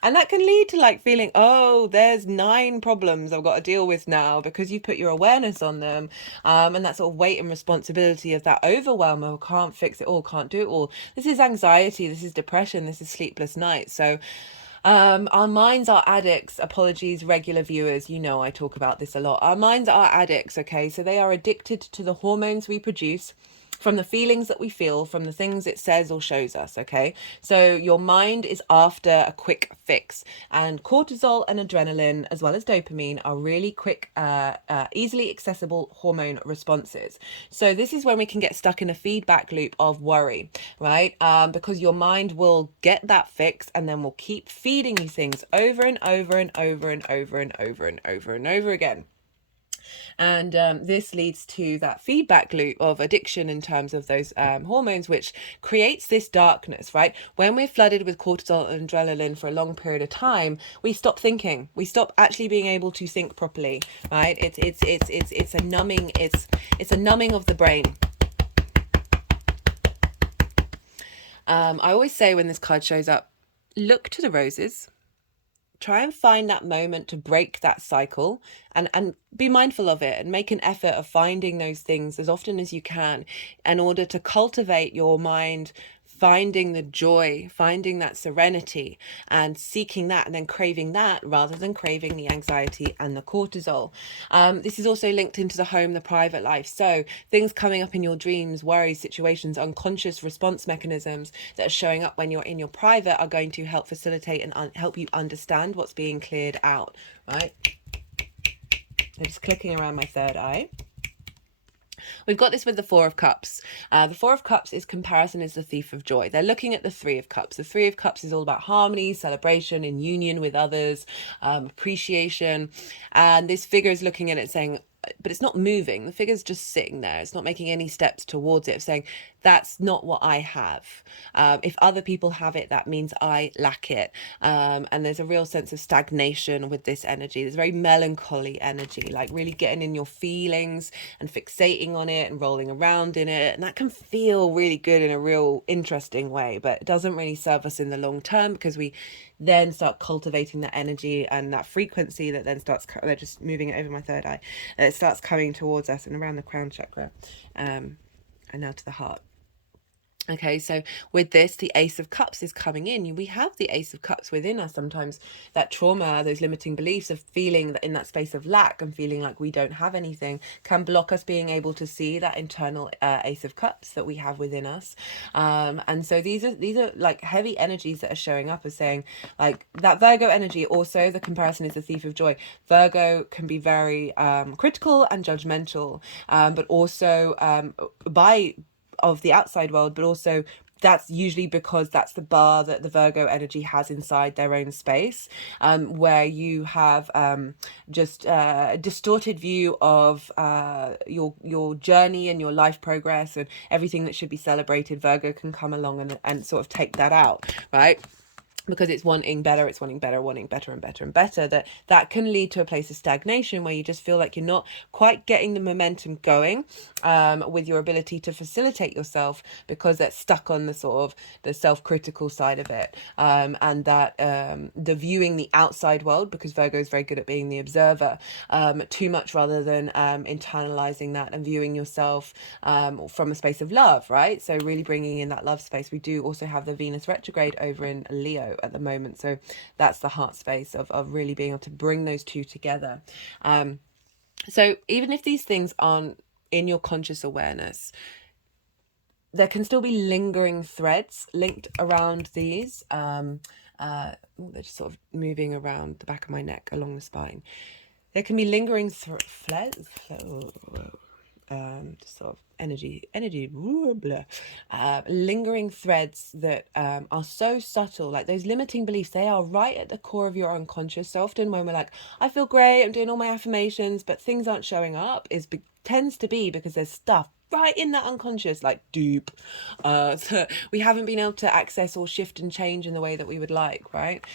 And that can lead to like feeling, oh, there's 9 problems I've got to deal with now, because you put your awareness on them, and that sort of weight and responsibility of that overwhelm of can't fix it all, can't do it all. This is anxiety, this is depression, this is sleepless nights. So our minds are addicts. Apologies, regular viewers, you know I talk about this a lot. Our minds are addicts, okay? So they are addicted to the hormones we produce, from the feelings that we feel, from the things it says or shows us, okay? So your mind is after a quick fix, and cortisol and adrenaline, as well as dopamine, are really quick, easily accessible hormone responses. So this is when we can get stuck in a feedback loop of worry, right? Because your mind will get that fix and then will keep feeding you things over and over and over and over and over and over and over again. And this leads to that feedback loop of addiction in terms of those hormones, which creates this darkness, right? When we're flooded with cortisol and adrenaline for a long period of time, we stop thinking. We stop actually being able to think properly, right? It's a numbing. It's a numbing of the brain. I always say when this card shows up, look to the roses. Try and find that moment to break that cycle, and be mindful of it, and make an effort of finding those things as often as you can in order to cultivate your mind, finding the joy, finding that serenity, and seeking that, and then craving that rather than craving the anxiety and the cortisol. This is also linked into the home, the private life. So things coming up in your dreams, worries, situations, unconscious response mechanisms that are showing up when you're in your private are going to help facilitate and help you understand what's being cleared out, right? I'm just clicking around my third eye. We've got this with the Four of Cups. The Four of Cups is comparison is the thief of joy. They're looking at the Three of Cups. The Three of Cups is all about harmony, celebration, in union with others, appreciation. And this figure is looking at it saying, but it's not moving. The figure's just sitting there. It's not making any steps towards it, saying, that's not what I have. If other people have it, that means I lack it. And there's a real sense of stagnation with this energy. There's very melancholy energy, like really getting in your feelings and fixating on it and rolling around in it. And that can feel really good in a real interesting way, but it doesn't really serve us in the long term, because we then start cultivating that energy and that frequency that then starts, they're just moving it over my third eye, it starts coming towards us and around the crown chakra, and now to the heart. Okay, so with this, the Ace of Cups is coming in. We have the Ace of Cups within us. Sometimes that trauma, those limiting beliefs of feeling that in that space of lack and feeling like we don't have anything, can block us being able to see that internal Ace of Cups that we have within us. And so these are like heavy energies that are showing up as saying, like, that Virgo energy. Also, the comparison is the thief of joy. Virgo can be very critical and judgmental, but also of the outside world, but also that's usually because that's the bar that the Virgo energy has inside their own space, where you have just a distorted view of your journey and your life progress and everything that should be celebrated. Virgo can come along and sort of take that out, right? because it's wanting better, wanting better and better and better, that can lead to a place of stagnation where you just feel like you're not quite getting the momentum going with your ability to facilitate yourself, because that's stuck on the sort of the self-critical side of it, and that the viewing the outside world, because Virgo is very good at being the observer, too much, rather than internalizing that and viewing yourself from a space of love, right? So really bringing in that love space. We do also have the Venus retrograde over in Leo at the moment, so that's the heart space of really being able to bring those two together. So even if these things aren't in your conscious awareness, there can still be lingering threads linked around these. They're just sort of moving around the back of my neck along the spine. There can be lingering threads, just sort of energy, lingering threads that are so subtle, like those limiting beliefs. They are right at the core of your unconscious. So often when we're like, I feel great, I'm doing all my affirmations, but things aren't showing up, tends to be because there's stuff right in that unconscious, like deep, so we haven't been able to access or shift and change in the way that we would like, right?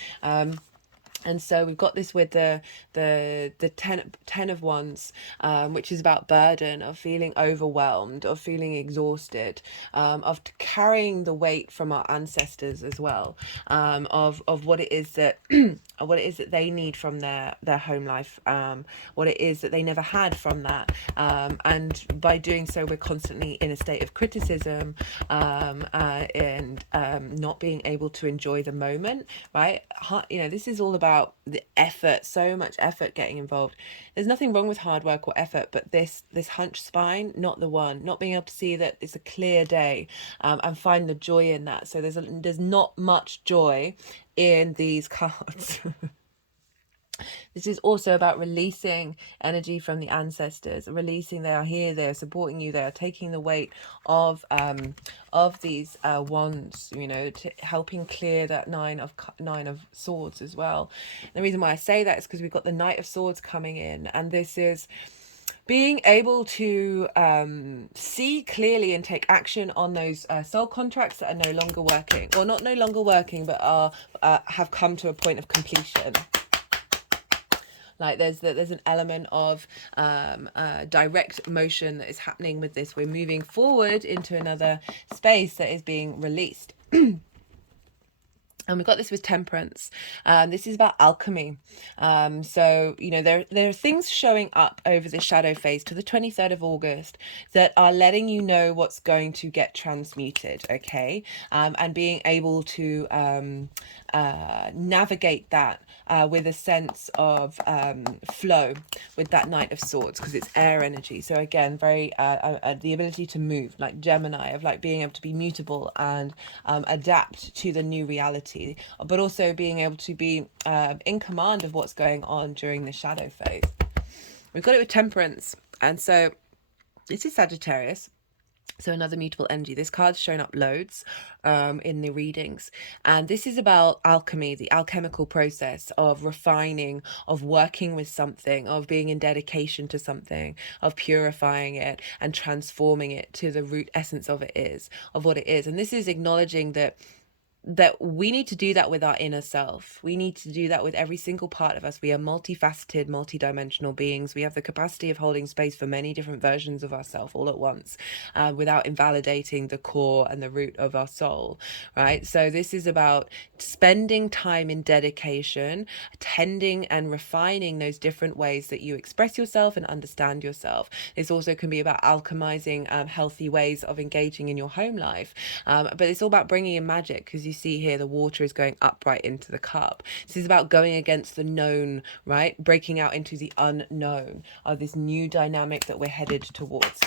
And so we've got this with the ten of Wands, which is about burden, of feeling overwhelmed, of feeling exhausted, of carrying the weight from our ancestors as well, of what it is that what it is that they need from their home life, what it is that they never had from that, and by doing so we're constantly in a state of criticism, and not being able to enjoy the moment, right? This is all about the effort, so much effort getting involved. There's nothing wrong with hard work or effort, but this hunch spine, not the one. Not being able to see that it's a clear day, and find the joy in that. So there's not much joy in these cards. This is also about releasing energy from the ancestors, releasing they are here, they are supporting you, they are taking the weight of these wands, helping clear that nine of swords as well. And the reason why I say that is because we've got the Knight of Swords coming in, and this is being able to see clearly and take action on those soul contracts that are no longer working, or not no longer working, but are have come to a point of completion. Like there's an element of direct motion that is happening with this. We're moving forward into another space that is being released. And we've got this with Temperance. This is about alchemy. So, there are things showing up over the shadow phase to the 23rd of August that are letting you know what's going to get transmuted, okay? And being able to navigate that with a sense of flow with that Knight of Swords, because it's air energy. So again, very the ability to move, like Gemini, of like being able to be mutable and adapt to the new reality, but also being able to be in command of what's going on during the shadow phase. We've got it with Temperance, and so this is Sagittarius. So another mutable energy. This card's shown up loads in the readings. And this is about alchemy, the alchemical process of refining, of working with something, of being in dedication to something, of purifying it and transforming it to the root essence of what it is. And this is acknowledging that we need to do that with our inner self. We need to do that with every single part of us. We are multifaceted, multidimensional beings. We have the capacity of holding space for many different versions of ourselves all at once, without invalidating the core and the root of our soul, right? So this is about spending time in dedication, tending and refining those different ways that you express yourself and understand yourself. This also can be about alchemizing healthy ways of engaging in your home life. But it's all about bringing in magic, because you see here the water is going up right into the cup. This is about going against the known, right? Breaking out into the unknown of this new dynamic that we're headed towards.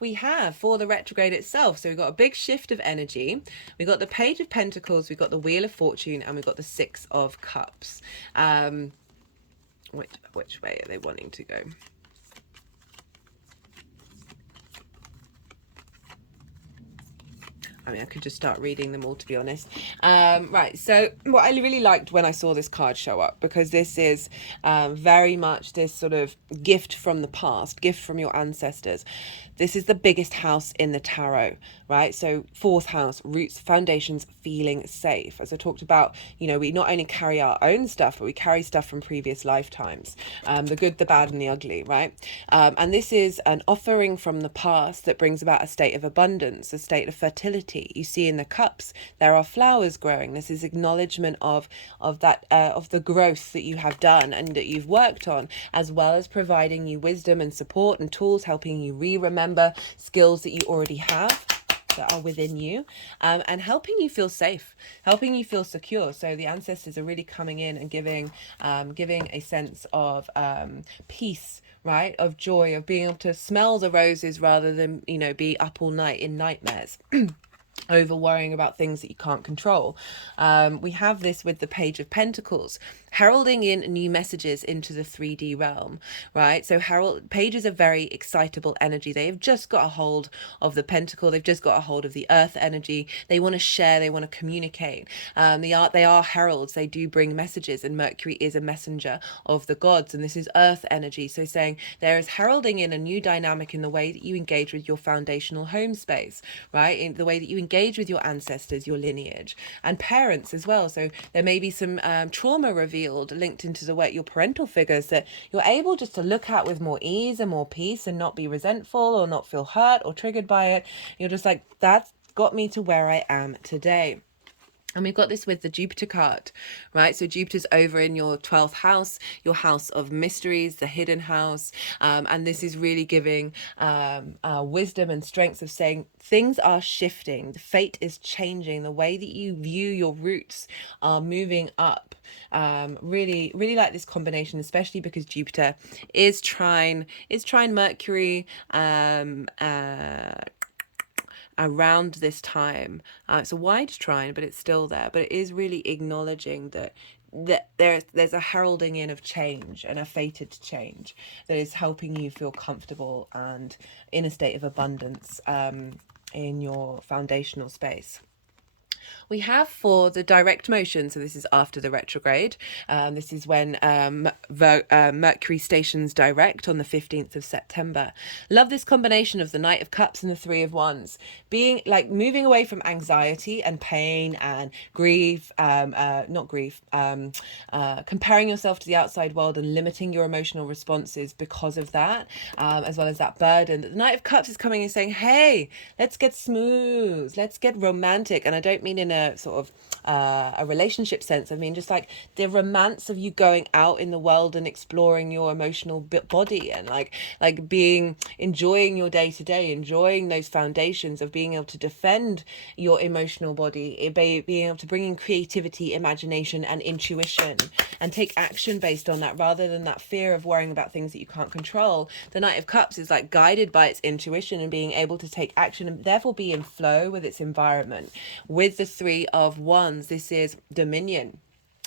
We have for the retrograde itself, so we've got a big shift of energy. We've got the Page of Pentacles, we've got the Wheel of Fortune, and we've got the Six of Cups. Which way are they wanting to go? I mean, I could just start reading them all, to be honest. Right, so what I really liked when I saw this card show up, because this is very much this sort of gift from the past, gift from your ancestors. This is the biggest house in the tarot, right? So fourth house, roots, foundations, feeling safe. As I talked about, you know, we not only carry our own stuff, but we carry stuff from previous lifetimes, the good, the bad, and the ugly, right? And this is an offering from the past that brings about a state of abundance, a state of fertility. You see in the cups, there are flowers growing. This is acknowledgement of that of the growth that you have done and that you've worked on, as well as providing you wisdom and support and tools, helping you remember skills that you already have that are within you, and helping you feel safe, helping you feel secure. So the ancestors are really coming in and giving a sense of peace, right, of joy, of being able to smell the roses rather than, you know, be up all night in nightmares. Over worrying about things that you can't control. We have this with the Page of Pentacles, heralding in new messages into the 3D realm, right? So pages are very excitable energy. They have just got a hold of the pentacle. They've just got a hold of the earth energy. They want to share. They want to communicate. They are heralds. They do bring messages, and Mercury is a messenger of the gods, and this is earth energy. So saying there is heralding in a new dynamic in the way that you engage with your foundational home space, right? In the way that you engage with your ancestors, your lineage, and parents as well. So there may be some trauma revealed linked into the way your parental figures that you're able just to look at with more ease and more peace, and not be resentful or not feel hurt or triggered by it. You're just like, that's got me to where I am today. And we've got this with the Jupiter card, right? So Jupiter's over in your 12th house, your house of mysteries, the hidden house. And this is really giving wisdom and strength of saying things are shifting. The fate is changing. The way that you view your roots are moving up. Really, really like this combination, especially because Jupiter is trine Mercury, around this time. It's a wide trine, but it's still there. But it is really acknowledging that there's a heralding in of change and a fated change that is helping you feel comfortable and in a state of abundance in your foundational space. We have for the direct motion, so this is after the retrograde. This is when Mercury stations direct on the 15th of September. Love this combination of the Knight of Cups and the Three of Wands. Being like moving away from anxiety and pain and grief, comparing yourself to the outside world and limiting your emotional responses because of that, as well as that burden. The Knight of Cups is coming and saying, hey, let's get smooth, let's get romantic. And I don't mean in a sort of a relationship sense. I mean just like the romance of you going out in the world and exploring your emotional body, and like enjoying your day to day, enjoying those foundations of being able to defend your emotional body, being able to bring in creativity, imagination, and intuition, and take action based on that rather than that fear of worrying about things that you can't control. The Knight of Cups is like guided by its intuition and being able to take action and therefore be in flow with its environment. With the Three of Wands, this is dominion.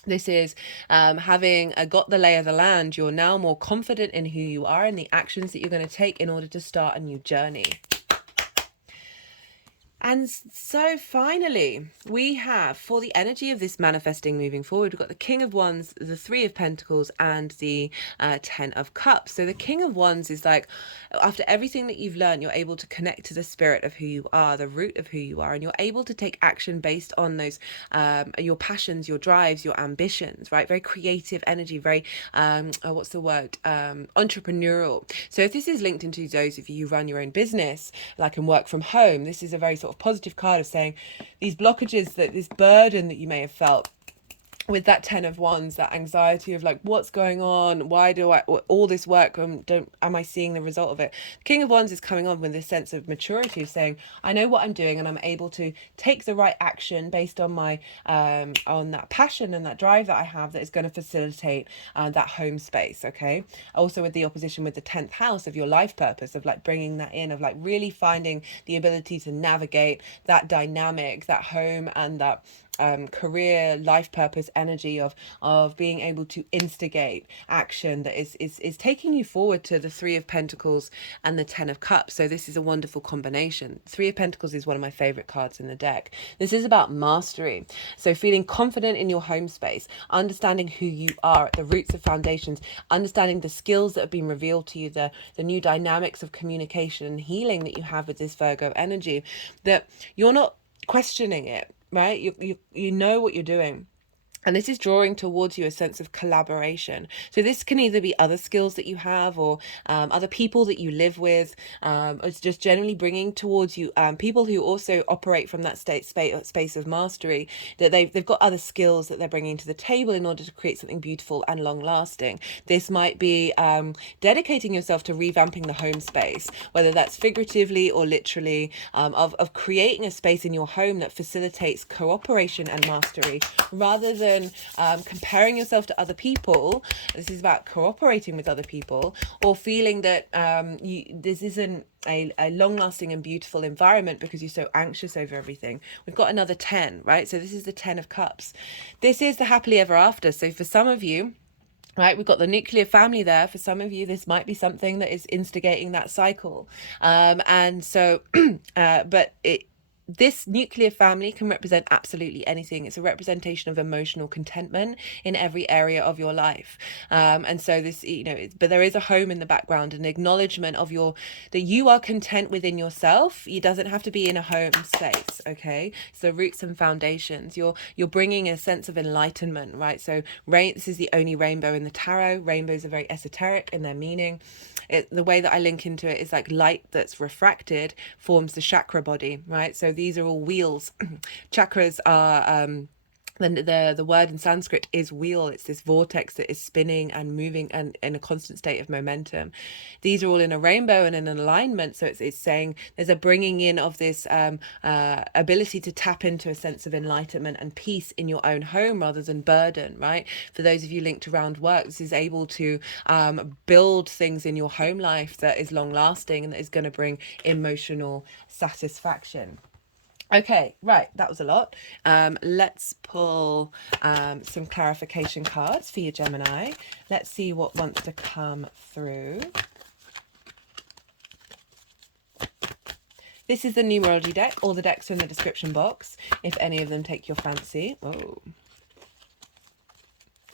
This is having got the lay of the land. You're now more confident in who you are and the actions that you're going to take in order to start a new journey. And so finally, we have, for the energy of this manifesting moving forward, we've got the King of Wands, the Three of Pentacles, and the Ten of Cups. So the King of Wands is like, after everything that you've learned, you're able to connect to the spirit of who you are, the root of who you are, and you're able to take action based on those, your passions, your drives, your ambitions, right? Very creative energy, very, entrepreneurial. So if this is linked into those of you who run your own business, like and work from home, this is a very sort of positive card of saying these blockages, that this burden that you may have felt with that Ten of Wands, that anxiety of like, what's going on? Why do all this work? Am I seeing the result of it? King of Wands is coming on with this sense of maturity of saying, I know what I'm doing and I'm able to take the right action based on my, on that passion and that drive that I have that is going to facilitate that home space. Okay. Also with the opposition with the 10th house of your life purpose, of like bringing that in, of like really finding the ability to navigate that dynamic, that home and that career, life purpose energy of being able to instigate action that is taking you forward to the Three of Pentacles and the Ten of Cups. So this is a wonderful combination. Three of Pentacles is one of my favorite cards in the deck. This is about mastery. So feeling confident in your home space, understanding who you are at the roots of foundations, understanding the skills that have been revealed to you, the new dynamics of communication and healing that you have with this Virgo energy, that you're not questioning it, right? You know what you're doing. And this is drawing towards you a sense of collaboration. So this can either be other skills that you have, or other people that you live with. It's just generally bringing towards you people who also operate from that space of mastery, that they've got other skills that they're bringing to the table in order to create something beautiful and long lasting. This might be dedicating yourself to revamping the home space, whether that's figuratively or literally, of creating a space in your home that facilitates cooperation and mastery, rather than comparing yourself to other people. This is about cooperating with other people, or feeling that this isn't a long-lasting and beautiful environment because you're so anxious over everything. We've got another 10, right? So this is the 10 of Cups. This is the happily ever after. So for some of you, right, we've got the nuclear family there. For some of you, this might be something that is instigating that cycle. And so, this nuclear family can represent absolutely anything. It's a representation of emotional contentment in every area of your life. And so this, but there is a home in the background, an acknowledgement of that you are content within yourself. It doesn't have to be in a home space. Okay. So roots and foundations, you're bringing a sense of enlightenment, right? So this is the only rainbow in the tarot. Rainbows are very esoteric in their meaning. The way that I link into it is like light that's refracted forms the chakra body, right? So these are all wheels. Chakras are the word in Sanskrit is wheel. It's this vortex that is spinning and moving and in a constant state of momentum. These are all in a rainbow and in an alignment. So it's saying there's a bringing in of this ability to tap into a sense of enlightenment and peace in your own home rather than burden, right? For those of you linked around work, this is able to build things in your home life that is long lasting and that is going to bring emotional satisfaction. Okay, right, that was a lot. Let's pull some clarification cards for you, Gemini. Let's see what wants to come through. This is the numerology deck. All the decks are in the description box if any of them take your fancy. Oh,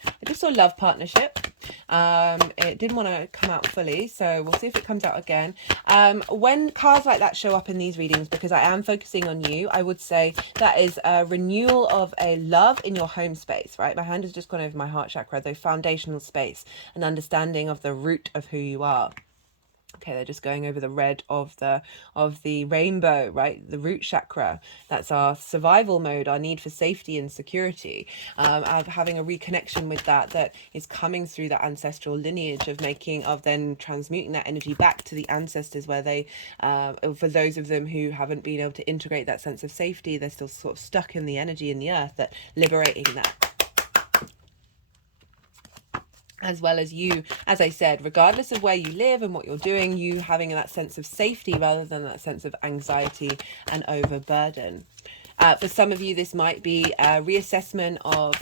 I just saw love partnership. It didn't want to come out fully, so we'll see if it comes out again. When cards like that show up in these readings, because I am focusing on you, I would say that is a renewal of a love in your home space, right? My hand has just gone over my heart chakra, the foundational space, an understanding of the root of who you are. Okay, they're just going over the red of the rainbow, right? The root chakra. That's our survival mode, our need for safety and security. Of having a reconnection with that is coming through that ancestral lineage of then transmuting that energy back to the ancestors, where they, for those of them who haven't been able to integrate that sense of safety, they're still sort of stuck in the energy in the earth, that liberating that. As well as you, as I said, regardless of where you live and what you're doing, you having that sense of safety rather than that sense of anxiety and overburden. For some of you, this might be a reassessment of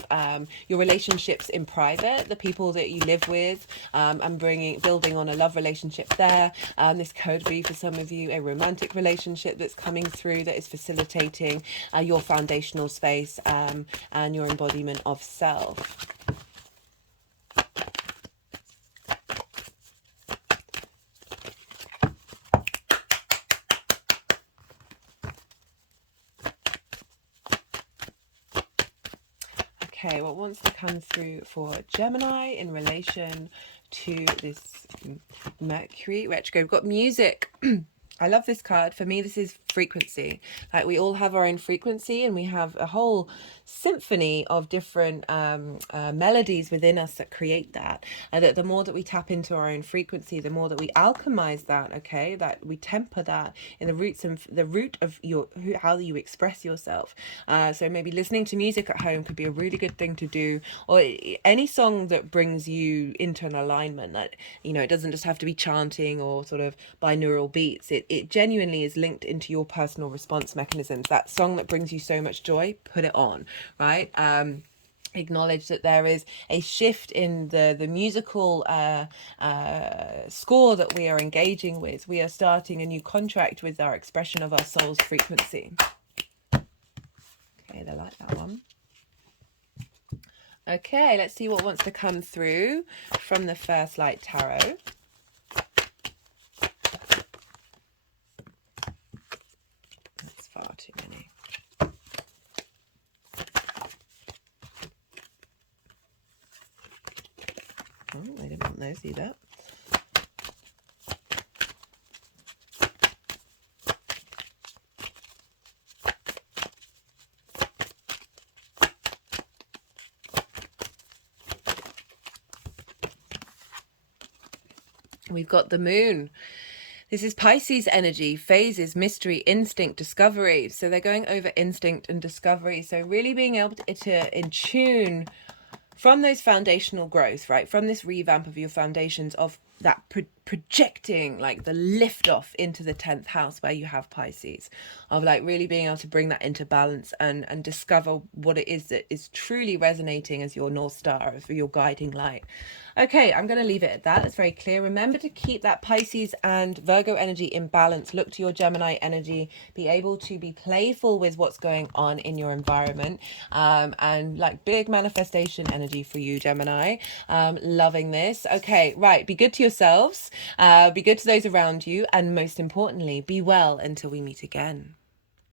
your relationships in private, the people that you live with, and building on a love relationship there. This could be for some of you a romantic relationship that's coming through that is facilitating your foundational space and your embodiment of self. Okay, what wants to come through for Gemini in relation to this Mercury retrograde? We've got music. I love this card. For me, this is frequency. Like, we all have our own frequency, and we have a whole symphony of different melodies within us that create that. And that the more that we tap into our own frequency, the more that we alchemize that, okay, that we temper that in the root of how you express yourself. So maybe listening to music at home could be a really good thing to do, or any song that brings you into an alignment. That, it doesn't just have to be chanting or sort of binaural beats. it genuinely is linked into your personal response mechanisms. That song that brings you so much joy, put it on, right? Acknowledge that there is a shift in the musical score that we are engaging with. We are starting a new contract with our expression of our soul's frequency. Okay, they like that one. Okay, let's see what wants to come through from the First Light Tarot. That's far too many. Oh, I didn't want those either. We've got the Moon. This is Pisces energy, phases, mystery, instinct, discovery. So they're going over instinct and discovery. So really being able to in tune from those foundational growth, right? From this revamp of your foundations, of that projecting like the lift off into the 10th house where you have Pisces, of like really being able to bring that into balance and discover what it is that is truly resonating as your North Star, as your guiding light. Okay, I'm going to leave it at that. It's very clear. Remember to keep that Pisces and Virgo energy in balance. Look to your Gemini energy. Be able to be playful with what's going on in your environment. And like big manifestation energy for you, Gemini. Loving this. Okay, right. Be good to yourselves. Be good to those around you. And most importantly, be well until we meet again.